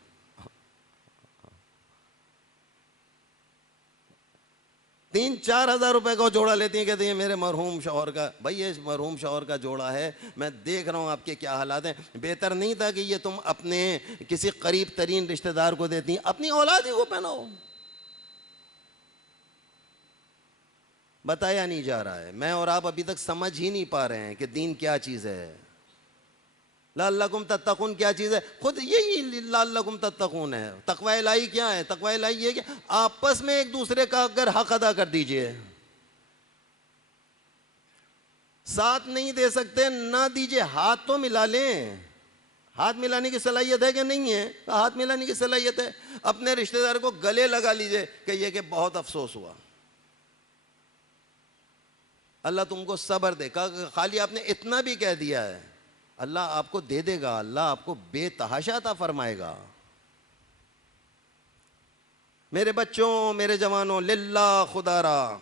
3-4 हज़ार रुपए का जोड़ा लेती हैं, कहती हैं मेरे मरहूम शौहर का। भाई ये मरहूम शौहर का जोड़ा है, मैं देख रहा हूँ आपके क्या हालात हैं। बेहतर नहीं था कि ये तुम अपने किसी करीब तरीन रिश्तेदार को देती, अपनी औलाद ही को पहनाओ। बताया नहीं जा रहा है, मैं और आप अभी तक समझ ही नहीं पा रहे हैं कि दीन क्या चीज़ है, लअल्लकुम तत्तकून क्या चीज़ है। खुद यही लअल्लकुम तत्तकून है। तक़वा इलाही क्या है? तक़वा इलाही ये कि आपस में एक दूसरे का अगर हक अदा कर दीजिए। साथ नहीं दे सकते ना दीजिए, हाथ तो मिला लें। हाथ मिलाने की सलाहियत है कि नहीं है? हाथ मिलाने की सलाहियत है। अपने रिश्तेदार को गले लगा लीजिए, कहिए कि बहुत अफसोस हुआ, अल्लाह तुमको सब्र दे। खाली आपने इतना भी कह दिया है, अल्लाह आपको दे देगा, अल्लाह आपको बेतहाशा अता फरमाएगा। मेरे बच्चों, मेरे जवानों, लिल्लाह खुदारा,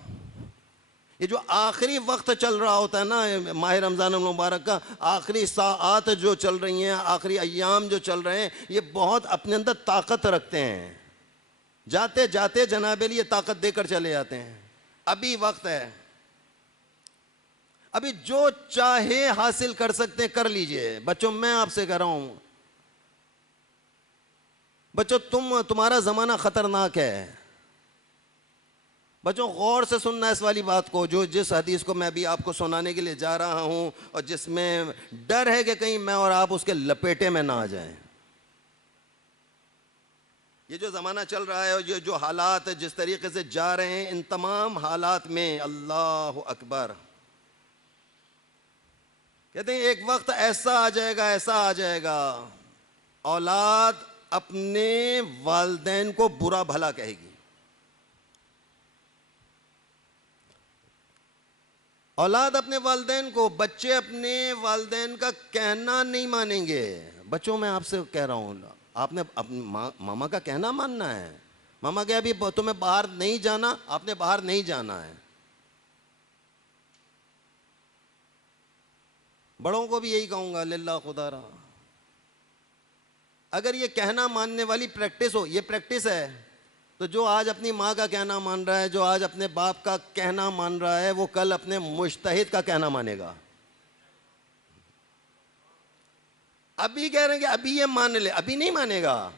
ये जो आखिरी वक्त चल रहा होता है ना माह रमज़ान मुबारक का, आखिरी साआत जो चल रही हैं, आखिरी अय्याम जो चल रहे हैं, ये बहुत अपने अंदर ताकत रखते हैं। जाते जाते जनाबे लिए ताकत देकर चले जाते हैं। अभी वक्त है, अभी जो चाहे हासिल कर सकते हैं, कर लीजिए। बच्चों मैं आपसे कह रहा हूं, बच्चों तुम्हारा ज़माना ख़तरनाक है। बच्चों गौर से सुनना इस वाली बात को, जो जिस हदीस को मैं भी आपको सुनाने के लिए जा रहा हूं, और जिसमें डर है कि कहीं मैं और आप उसके लपेटे में ना आ जाएं। ये जो ज़माना चल रहा है और ये जो हालात जिस तरीके से जा रहे हैं, इन तमाम हालात में अल्लाह अकबर, कहते हैं एक वक्त ऐसा आ जाएगा, ऐसा आ जाएगा, औलाद अपने वालिदैन को बुरा भला कहेगी। औलाद अपने वालिदैन को, बच्चे अपने वालिदैन का कहना नहीं मानेंगे। बच्चों मैं आपसे कह रहा हूँ, आपने अपनी मामा का कहना मानना है। मामा कहे अभी तुम्हें बाहर नहीं जाना, आपने बाहर नहीं जाना है। बड़ों को भी यही कहूँगा, लिल्लाह खुदारा, अगर ये कहना मानने वाली प्रैक्टिस हो, ये प्रैक्टिस है, तो जो आज अपनी माँ का कहना मान रहा है, जो आज अपने बाप का कहना मान रहा है, वो कल अपने मुज्तहिद का कहना मानेगा। अभी कह रहे हैं कि अभी ये मान ले, अभी नहीं मानेगा,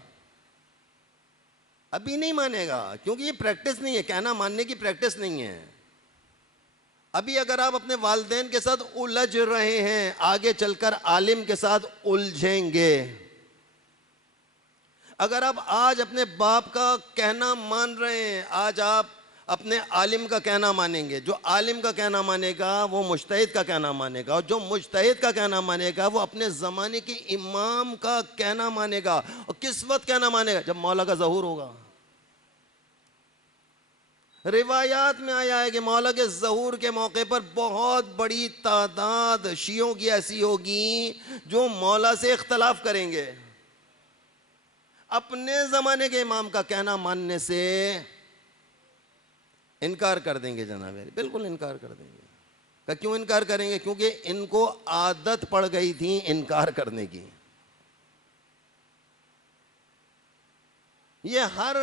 अभी नहीं मानेगा, क्योंकि ये प्रैक्टिस नहीं है, कहना मानने की प्रैक्टिस नहीं है। अभी अगर आप अपने वालिदैन के साथ उलझ रहे हैं, आगे चलकर आलिम के साथ उलझेंगे। अगर आप आज अपने बाप का कहना मान रहे हैं, आज आप अपने आलिम का कहना मानेंगे। जो आलिम का कहना मानेगा वो मुज्तहिद का कहना मानेगा, और जो मुज्तहिद का कहना मानेगा वो अपने ज़माने के इमाम का कहना मानेगा। और किस वक्त कहना मानेगा? जब मौला का ज़हूर होगा। रिवायात में आया है कि मौला के ज़हूर के मौके पर बहुत बड़ी तादाद शियों की ऐसी होगी जो मौला से इख्तलाफ करेंगे, अपने ज़माने के इमाम का कहना मानने से इनकार कर देंगे। जनाब बिल्कुल इनकार कर देंगे। क्यों इनकार करेंगे? क्योंकि इनको आदत पड़ गई थी इनकार करने की। ये हर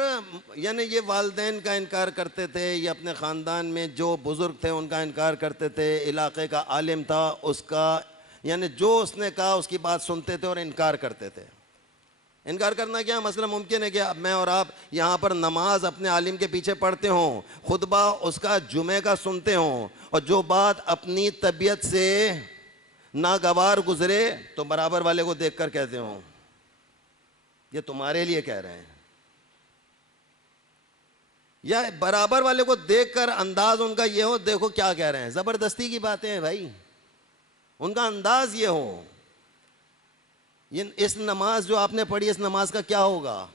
यानी ये वालिदैन का इनकार करते थे, ये अपने ख़ानदान में जो बुज़ुर्ग थे उनका इनकार करते थे, इलाक़े का आलिम था उसका, यानी जो उसने कहा उसकी बात सुनते थे और इनकार करते थे। इनकार करना क्या मसला मुमकिन है कि अब मैं और आप यहाँ पर नमाज अपने आलिम के पीछे पढ़ते हों, खुतबा उसका जुमे का सुनते हों, और जो बात अपनी तबीयत से नागवार गुजरे तो बराबर वाले को देखकर कहते हों ये तुम्हारे लिए कह रहे हैं, या बराबर वाले को देखकर अंदाज उनका ये हो देखो क्या कह रहे हैं। ज़बरदस्ती की बातें हैं भाई, उनका अंदाज ये हो ये इस नमाज जो आपने पढ़ी, इस नमाज का क्या होगा?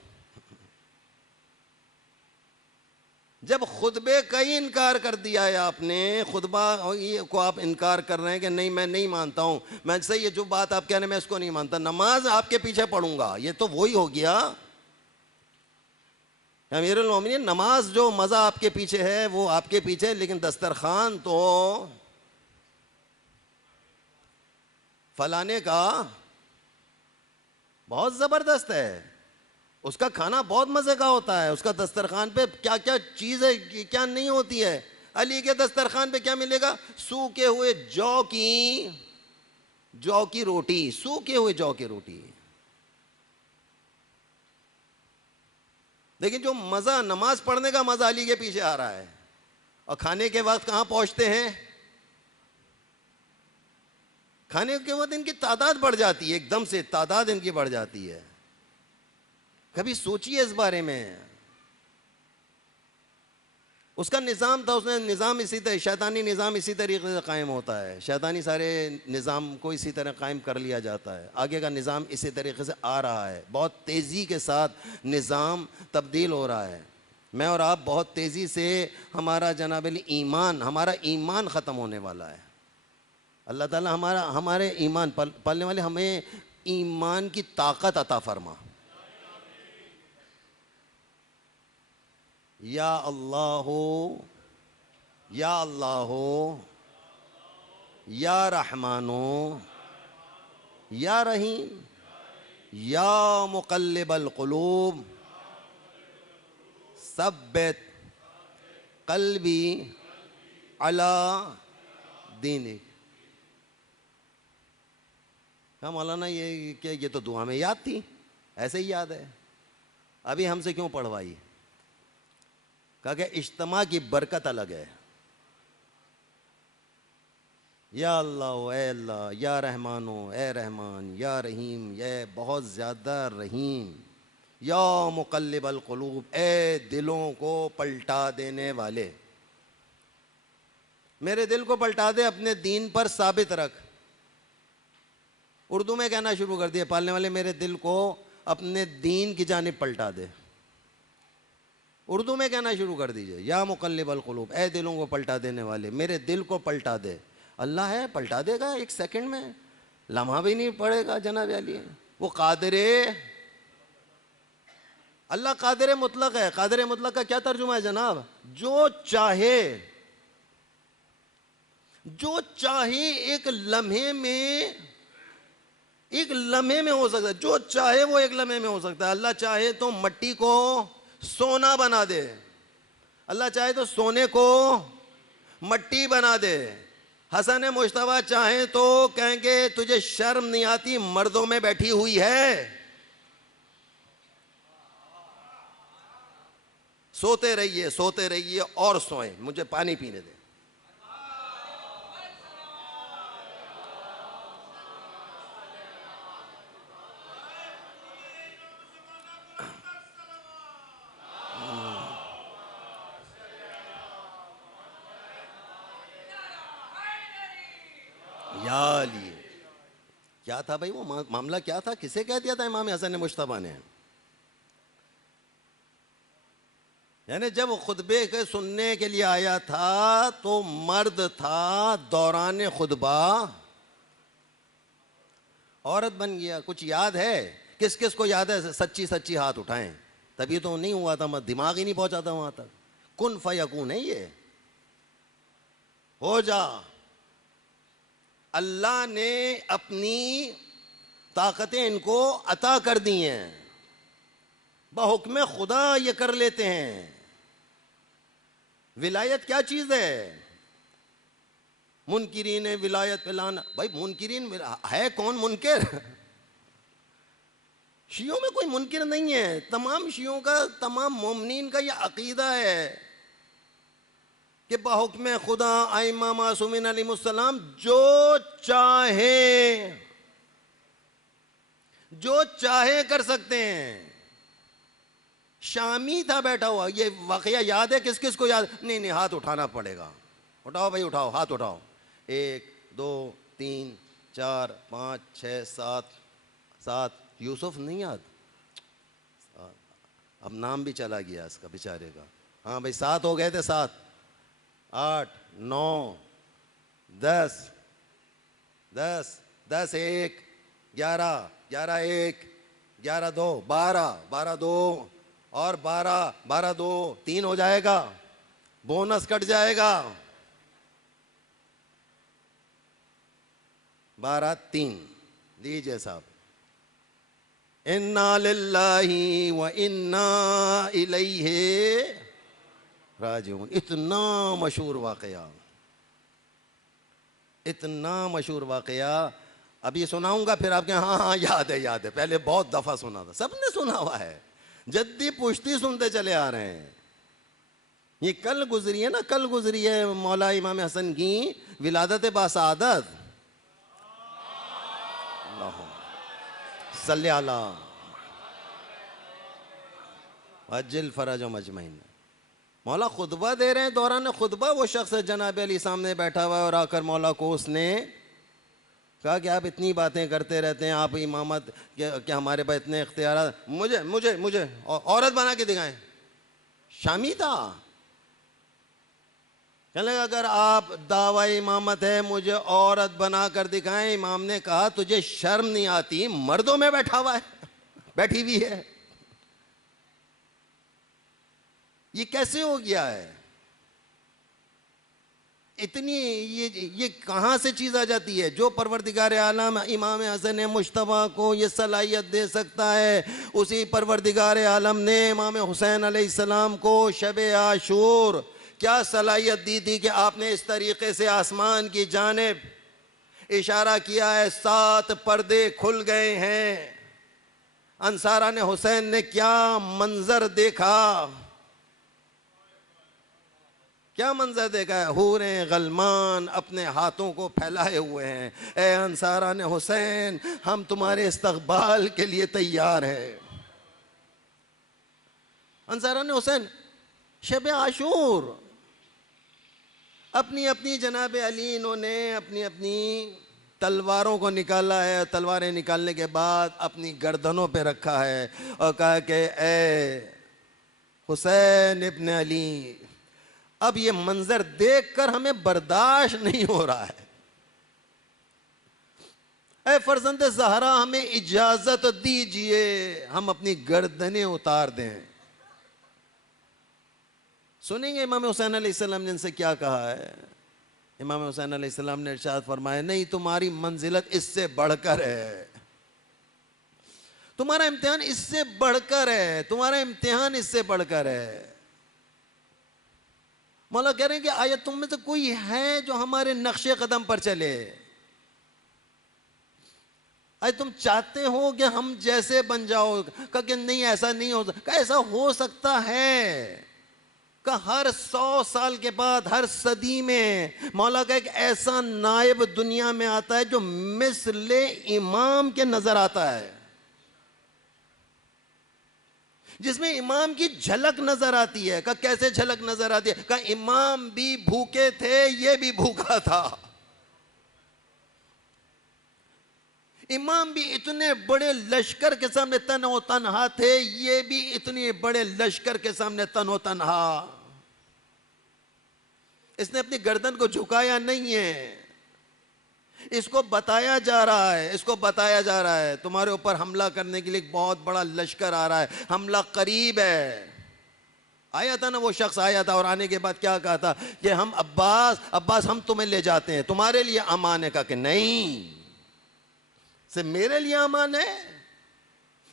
जब खुतबे का ही इनकार कर दिया है आपने, खुतबा को आप इनकार कर रहे हैं कि नहीं मैं नहीं मानता हूँ, मैं सही है जो बात आप कह रहे हैं मैं इसको नहीं मानता, नमाज आपके पीछे पढ़ूंगा, ये तो वही हो गया अमीरुल मोमिनीन। नमाज जो मज़ा आपके पीछे है वो आपके पीछे है, लेकिन दस्तरखान तो फलाने का बहुत ज़बरदस्त है, उसका खाना बहुत मज़े का होता है, उसका दस्तरखान पे क्या क्या चीज़ है क्या नहीं होती है। अली के दस्तरखान पे क्या मिलेगा? सूखे हुए जौ की रोटी, सूखे हुए जौ की रोटी। लेकिन जो मज़ा, नमाज पढ़ने का मज़ा अली के पीछे आ रहा है, और खाने के वक्त कहाँ पहुँचते हैं? खाने के वक्त इनकी तादाद बढ़ जाती है, एकदम से तादाद इनकी बढ़ जाती है। कभी सोचिए इस बारे में। उसका निज़ाम था, उसने निज़ाम इसी तरह, शैतानी निज़ाम इसी तरीके से कायम होता है, शैतानी सारे निज़ाम को इसी तरह कायम कर लिया जाता है। आगे का निज़ाम इसी तरीके से आ रहा है, बहुत तेज़ी के साथ निज़ाम तब्दील हो रहा है। मैं और आप बहुत तेज़ी से हमारा जनाब ईमान, हमारा ईमान ख़त्म होने वाला है। अल्लाह ताला हमारे ईमान पालने वाले हमें ईमान की ताकत अता फरमा। या अल्लाह हो, या अल्लाह हो, या रहमानो, या रहीम, या मुक़ल्लिबल क़ुलूब, सब्बित क़ल्बी अला दीनिक। हाँ मौलाना ये क्या, ये तो दुआ में याद थी, ऐसे ही याद है, अभी हमसे क्यों पढ़वाई? कहा कि इज्तिमा की बरकत अलग है। या अल्लाह ए अल्लाह, या रहमानो ए रहमान, या रहीम ये बहुत ज़्यादा रहीम, या मुक़ल्लिबल क़ुलूब ए दिलों को पलटा देने वाले, मेरे दिल को पलटा दे, अपने दीन पर साबित रख। उर्दू में कहना शुरू कर दिया पालने वाले, मेरे दिल को अपने दीन की जानिब पलटा दे। उर्दू में कहना शुरू कर दीजिए, या मुक़ल्लिबल क़ुलूब ए दिलों को पलटा देने वाले, मेरे दिल को पलटा दे। अल्लाह है, पलटा देगा एक सेकंड में, लम्हा भी नहीं पड़ेगा जनाब अली। वो कादिरे, अल्लाह कादिर मुतलक है। कादिर मुतलक का क्या तर्जुमा है जनाब? जो चाहे, जो चाहे एक लम्हे में, एक लम्हे में हो सकता है, जो चाहे वो एक लम्हे में हो सकता है। अल्लाह चाहे तो मट्टी को सोना बना दे, अल्लाह चाहे तो सोने को मट्टी बना दे। हसन मुश्तबा चाहे तो कहेंगे तुझे शर्म नहीं आती, मर्दों में बैठी हुई है, सोते रहिए और सोएं, मुझे पानी पीने दे। या लिए क्या था भाई, वो मामला क्या था, किसे कह दिया था इमाम हसन मुश्तबा ने? यानी जब खुतबे के सुनने के लिए आया था तो मर्द था, दौरान खुतबा औरत बन गया। कुछ याद है? किस किस को याद है? सच्ची सच्ची हाथ उठाएं। तभी तो नहीं हुआ था, मैं दिमाग ही नहीं पहुंचा था वहां तक। कुन फयकून है ये, हो जा। अल्लाह ने अपनी ताकतें इनको अता कर दी हैं, बहुक्म खुदा ये कर लेते हैं। विलायत क्या चीज है? मुनकिरीन विलायत पे लाना, भाई मुनकिरीन है कौन मुनकिर? शियों में कोई मुनकिर नहीं है, तमाम शियों का, तमाम मोमिनीन का यह अकीदा है कि बहुक्म खुदा आइमा मासूमीन अलैहिस्सलाम जो चाहे कर सकते हैं। शामी था बैठा हुआ, ये वाकया याद है? किस किस को याद? नहीं नहीं, हाथ उठाना पड़ेगा। उठाओ भाई उठाओ, हाथ उठाओ। 1 2 3 4 5 6 7। यूसुफ नहीं याद? अब नाम भी चला गया इसका बेचारे का। हाँ भाई 7 हो गए थे, 7, 8, 9, 10, 10, 10 1, 11, 11 1, 11 2, 12, 12 2 और 12, 12 2, 3 हो जाएगा, बोनस कट जाएगा, 12 3। लीजिए साहब, इन्ना लिल्लाही व इन्ना इलैहि राजिऊन। इतना मशहूर वाकया, इतना मशहूर वाकया। अब ये सुनाऊंगा फिर आपके हाँ हाँ याद है याद है, पहले बहुत दफा सुना था, सबने सुना हुआ है, जद्दी पुश्ती सुनते चले आ रहे हैं। ये कल गुजरी है ना, कल गुजरी है मौला इमाम हसन की विलादत बासादत। सल्ले अला अज्जिल फरज मजमईन। मौला खुतबा दे रहे हैं, दौरान खुतबा वो शख्स जनाब अली सामने बैठा हुआ है और आकर मौला को उसने कहा कि आप इतनी बातें करते रहते हैं, आप इमामत क्या हमारे पास इतने इख्तियार, मुझे मुझे मुझे औरत बना के दिखाएं। शामी था, कहने लगा अगर आप दावा इमामत है मुझे औरत बना कर दिखाएं। इमाम ने कहा तुझे शर्म नहीं आती, मर्दों में बैठा हुआ है, बैठी हुई है, ये कैसे हो गया है? इतनी ये कहां से चीज आ जाती है? जो परवरदिगार आलम इमाम हसन मुश्तबा को ये सलाहियत दे सकता है, उसी परवरदिगार आलम ने इमाम हुसैन अलैहिस्सलाम को शब आशूर क्या सलाहियत दी थी कि आपने इस तरीके से आसमान की जानिब इशारा किया है, 7 पर्दे खुल गए हैं। अंसारा ने हुसैन ने क्या मंजर देखा, क्या मंजर देखा है? हूरें गलमान अपने हाथों को फैलाए हुए हैं, ए अंसारा ने हुसैन हम तुम्हारे इस्तकबाल के लिए तैयार हैं। अंसारा ने हुसैन शब आशूर अपनी अपनी जनाब अली इन्होंने अपनी अपनी तलवारों को निकाला है, तलवारें निकालने के बाद अपनी गर्दनों पे रखा है और कहा कि ए हुसैन इब्न अली, अब ये मंजर देखकर हमें बर्दाश्त नहीं हो रहा है, ए फर्जंद ज़हरा हमें इजाजत दीजिए हम अपनी गर्दनें उतार दें। सुनेंगे इमाम हुसैन अलैहिस्सलाम ने इनसे क्या कहा है। इमाम हुसैन अलैहिस्सलाम ने इरशाद फरमाया, नहीं तुम्हारी मंजिलत इससे बढ़कर है, तुम्हारा इम्तिहान इससे बढ़कर है, तुम्हारा इम्तिहान इससे बढ़कर है। मौला कह रहे हैं कि आया तुम में से कोई है जो हमारे नक्शे कदम पर चले? अरे तुम चाहते हो कि हम जैसे बन जाओ? कहा कि नहीं ऐसा नहीं हो सकता। ऐसा हो सकता है का हर 100 साल के बाद, हर सदी में मौला का एक ऐसा नायब दुनिया में आता है जो मिसले इमाम के नजर आता है, जिसमें इमाम की झलक नजर आती है। का कैसे झलक नजर आती है? का इमाम भी भूखे थे, ये भी भूखा था। इमाम भी इतने बड़े लश्कर के सामने तनो तन्हा थे, ये भी इतने बड़े लश्कर के सामने तनो तन्हा। इसने अपनी गर्दन को झुकाया नहीं है, इसको बताया जा रहा है, इसको बताया जा रहा है तुम्हारे ऊपर हमला करने के लिए एक बहुत बड़ा लश्कर आ रहा है, हमला करीब है। आया था ना वो शख्स, आया था और आने के बाद क्या कहा था कि हम अब्बास हम तुम्हें ले जाते हैं, तुम्हारे लिए अमान है। कहा कि नहीं, से मेरे लिए अमान है।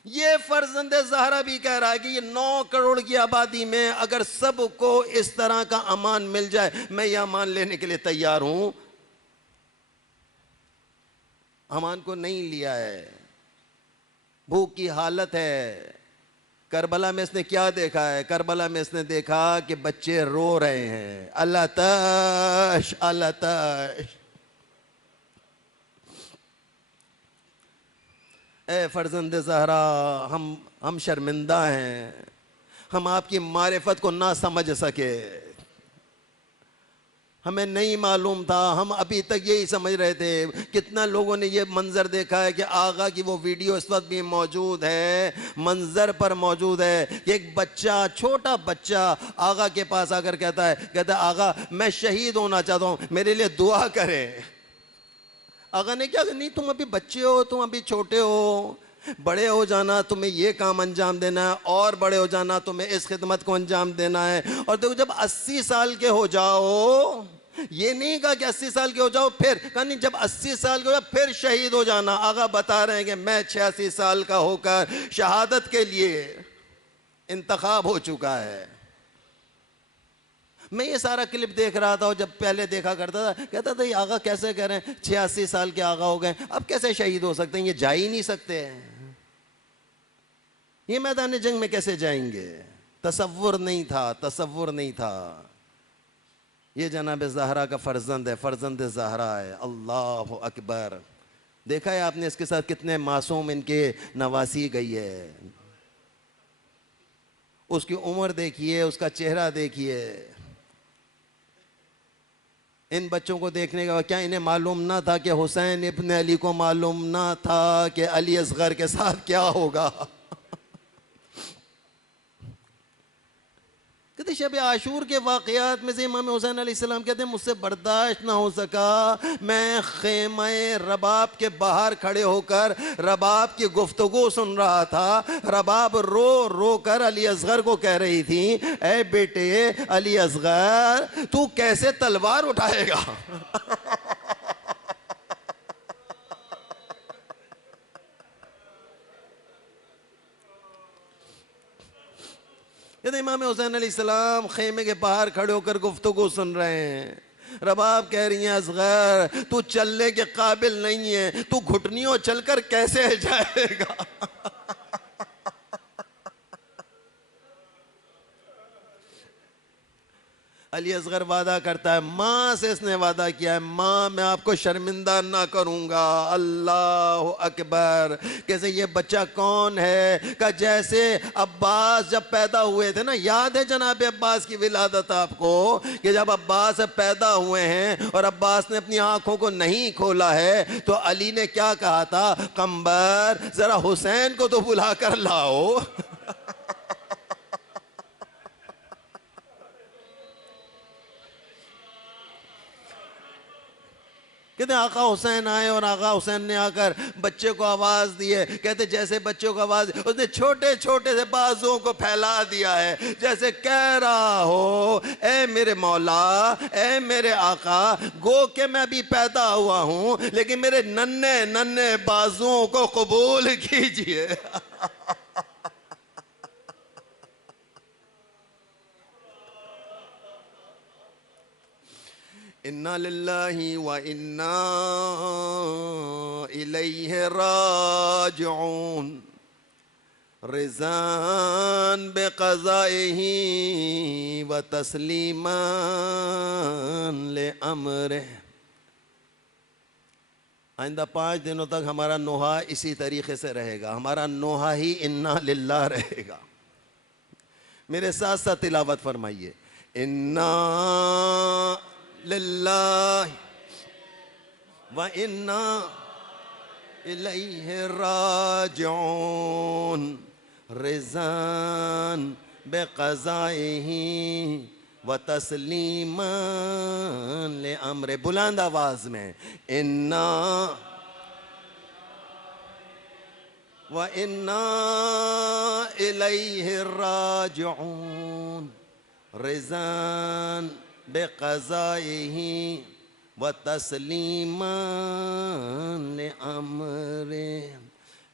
ये फर्जंद ज़हरा भी कह रहा है कि ये 9 करोड़ की आबादी में अगर सबको इस तरह का अमान मिल जाए, मैं ये अमान लेने के लिए तैयार हूं। अमान को नहीं लिया है, भूख की हालत है। करबला में इसने क्या देखा है? करबला में इसने देखा कि बच्चे रो रहे हैं, अल्लाह तश अल्लाह तश। ए फर्जंद ज़हरा, हम शर्मिंदा हैं, हम आपकी मारिफत को ना समझ सके, हमें नहीं मालूम था, हम अभी तक यही समझ रहे थे। कितना लोगों ने ये मंजर देखा है कि आगा की वो वीडियो इस वक्त भी मौजूद है, मंजर पर मौजूद है कि एक बच्चा, छोटा बच्चा आगा के पास आकर कहता है आगा मैं शहीद होना चाहता हूँ, मेरे लिए दुआ करें। आगा ने क्या, नहीं तुम अभी बच्चे हो, तुम अभी छोटे हो, बड़े हो जाना तुम्हें ये काम अंजाम देना है, और बड़े हो जाना तुम्हें इस खिदमत को अंजाम देना है। और देखो जब 80 साल के हो जाओ, ये नहीं कहा कि 80 साल के हो जाओ फिर, कहा नहीं जब 80 साल के हो जाओ फिर शहीद हो जाना। आगा बता रहे हैं कि मैं 86 साल का होकर शहादत के लिए इंतखाब हो चुका है। मैं ये सारा क्लिप देख रहा था और जब पहले देखा करता था, कहता था ये आगा कैसे कह रहे हैं 86 साल के आगा हो गए, अब कैसे शहीद हो सकते हैं, ये जा ही नहीं सकते हैं, ये मैदान जंग में कैसे जाएंगे। तसव्वुर नहीं था, तसव्वुर नहीं था। ये जनाब ज़हरा का फर्जंद है, फर्जंद ज़हरा है। अल्लाह अकबर। देखा है आपने इसके साथ कितने मासूम इनके नवासी गई है। उसकी उम्र देखिए, उसका चेहरा देखिए। इन बच्चों को देखने का क्या इन्हें मालूम ना था कि हुसैन इब्न अली को मालूम ना था कि अली असगर के साथ क्या होगा। कहते शब आशूर के वाक़यात में से इमाम हुसैन अलैहिस्सलाम कहते हैं मुझसे बर्दाश्त ना हो सका, मैं खेमे रबाब के बाहर खड़े होकर रबाब की गुफ्तगू सुन रहा था। रबाब रो रो कर अली असगर को कह रही थी, ऐ बेटे अली असगर तू कैसे तलवार उठाएगा। कहते इमाम हुसैन अलैहिस्सलाम खेमे के बाहर खड़े होकर गुफ्तगू सुन रहे हैं। रबाब कह रही हैं असगर तू चलने के काबिल नहीं है, तू घुटनियों चलकर कैसे जाएगा। अली असगर वादा करता है, माँ से इसने वादा किया है, माँ मैं आपको शर्मिंदा ना करूंगा। अल्लाह अकबर। कैसे ये बच्चा कौन है का जैसे अब्बास जब पैदा हुए थे ना, याद है जनाब अब्बास की विलादत आपको, कि जब अब्बास पैदा हुए हैं और अब्बास ने अपनी आंखों को नहीं खोला है तो अली ने क्या कहा था, कंबर जरा हुसैन को तो बुला कर लाओ। कहते आका हुसैन आए और आका हुसैन ने आकर बच्चे को आवाज़ दी है। कहते जैसे बच्चों को आवाज़, उसने छोटे छोटे से बाजुओं को फैला दिया है, जैसे कह रहा हो ए मेरे मौला, ए मेरे आका, गो के मैं अभी पैदा हुआ हूँ लेकिन मेरे नन्हे नन्हे बाजुओं को कबूल कीजिए। इन्ना लिल्लाहि व इन्ना इलैहि राजिऊन। रिज़ान बिक़ज़ाइही व तस्लीमान ले अम्रे। आइंदा 5 दिनों तक हमारा नोहा इसी तरीके से रहेगा, हमारा नोहा ही इन्ना लिल्लाह रहेगा। मेरे साथ साथ तिलावत फरमाइए, इन्ना लिल्लाहि व इन्ना इलैहि राजिऊन। रिज़ान बिक़ज़ाइही व तस्लीमान ले अम्रे। बुलंद आवाज में इन्ना व इन्ना इलैहि राजिऊन। रिज़ान बेक़ज़ाइही व तस्लीमान ले अम्रे।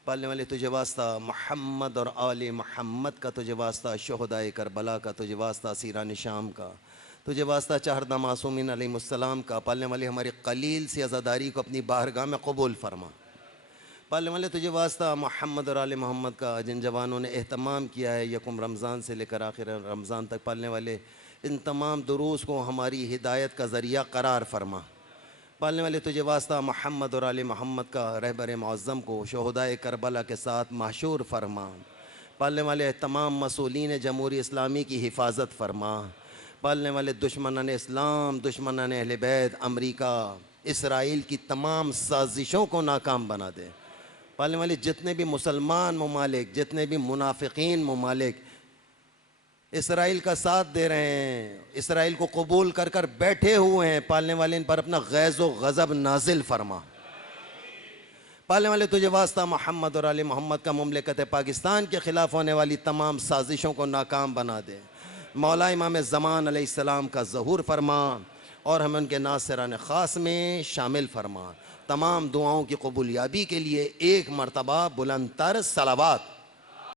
पालने वाले तुझे वास्ता मोहम्मद और आले मोहम्मद का, तुझे वास्ता शुहदाए करबला का, तुझे वास्ता सीरान शाम का, तुझे वास्ता चाहरदा मासूमीन अलैहिमुस्सलाम का। पालने वाले हमारी कलील सी अज़ादारी को अपनी बारगाह में कबूल फरमा। पालने वाले तुझे वास्ता मोहम्मद और आले मोहम्मद का, जिन जवानों ने एहतमाम किया है यकुम रमज़ान से लेकर आखिर रमज़ान तक। पालने वाले इन तमाम दुरूस को हमारी हिदायत का ज़रिया करार फरमा। पालने वाले तुझे वास्ता मोहम्मद और आले मोहम्मद का रहबर मुअज़्ज़म को शुहदाए करबला के साथ महशूर फरमा। पालने वाले तमाम मसूलीन जमहूरी इस्लामी की हिफाजत फरमा। पालने वाले दुश्मनान इस्लाम, दुश्मनान अहले बैत, अमरीका, इसराइल की तमाम साजिशों को नाकाम बना दे। पालने वाले जितने भी मुसलमान ममालिक, जितने भी मुनाफिकीन ममालिक इसराइल का साथ दे रहे हैं, इसराइल को कबूल कर कर बैठे हुए हैं, पालने वाले इन पर अपना गैज़ व गज़ब नाजिल फरमा। पालने वाले तुझे वास्ता मोहम्मद और आले मोहम्मद का मुमलिकत पाकिस्तान के ख़िलाफ़ होने वाली तमाम साजिशों को नाकाम बना दे। मौला इमाम ज़मान अलैहिस्सलाम का ज़हूर फरमा और हमें उनके नासिरान ख़ास में शामिल फरमा। तमाम दुआओं की कबूलियाबी के लिए एक मरतबा बुलंदतर सलावत।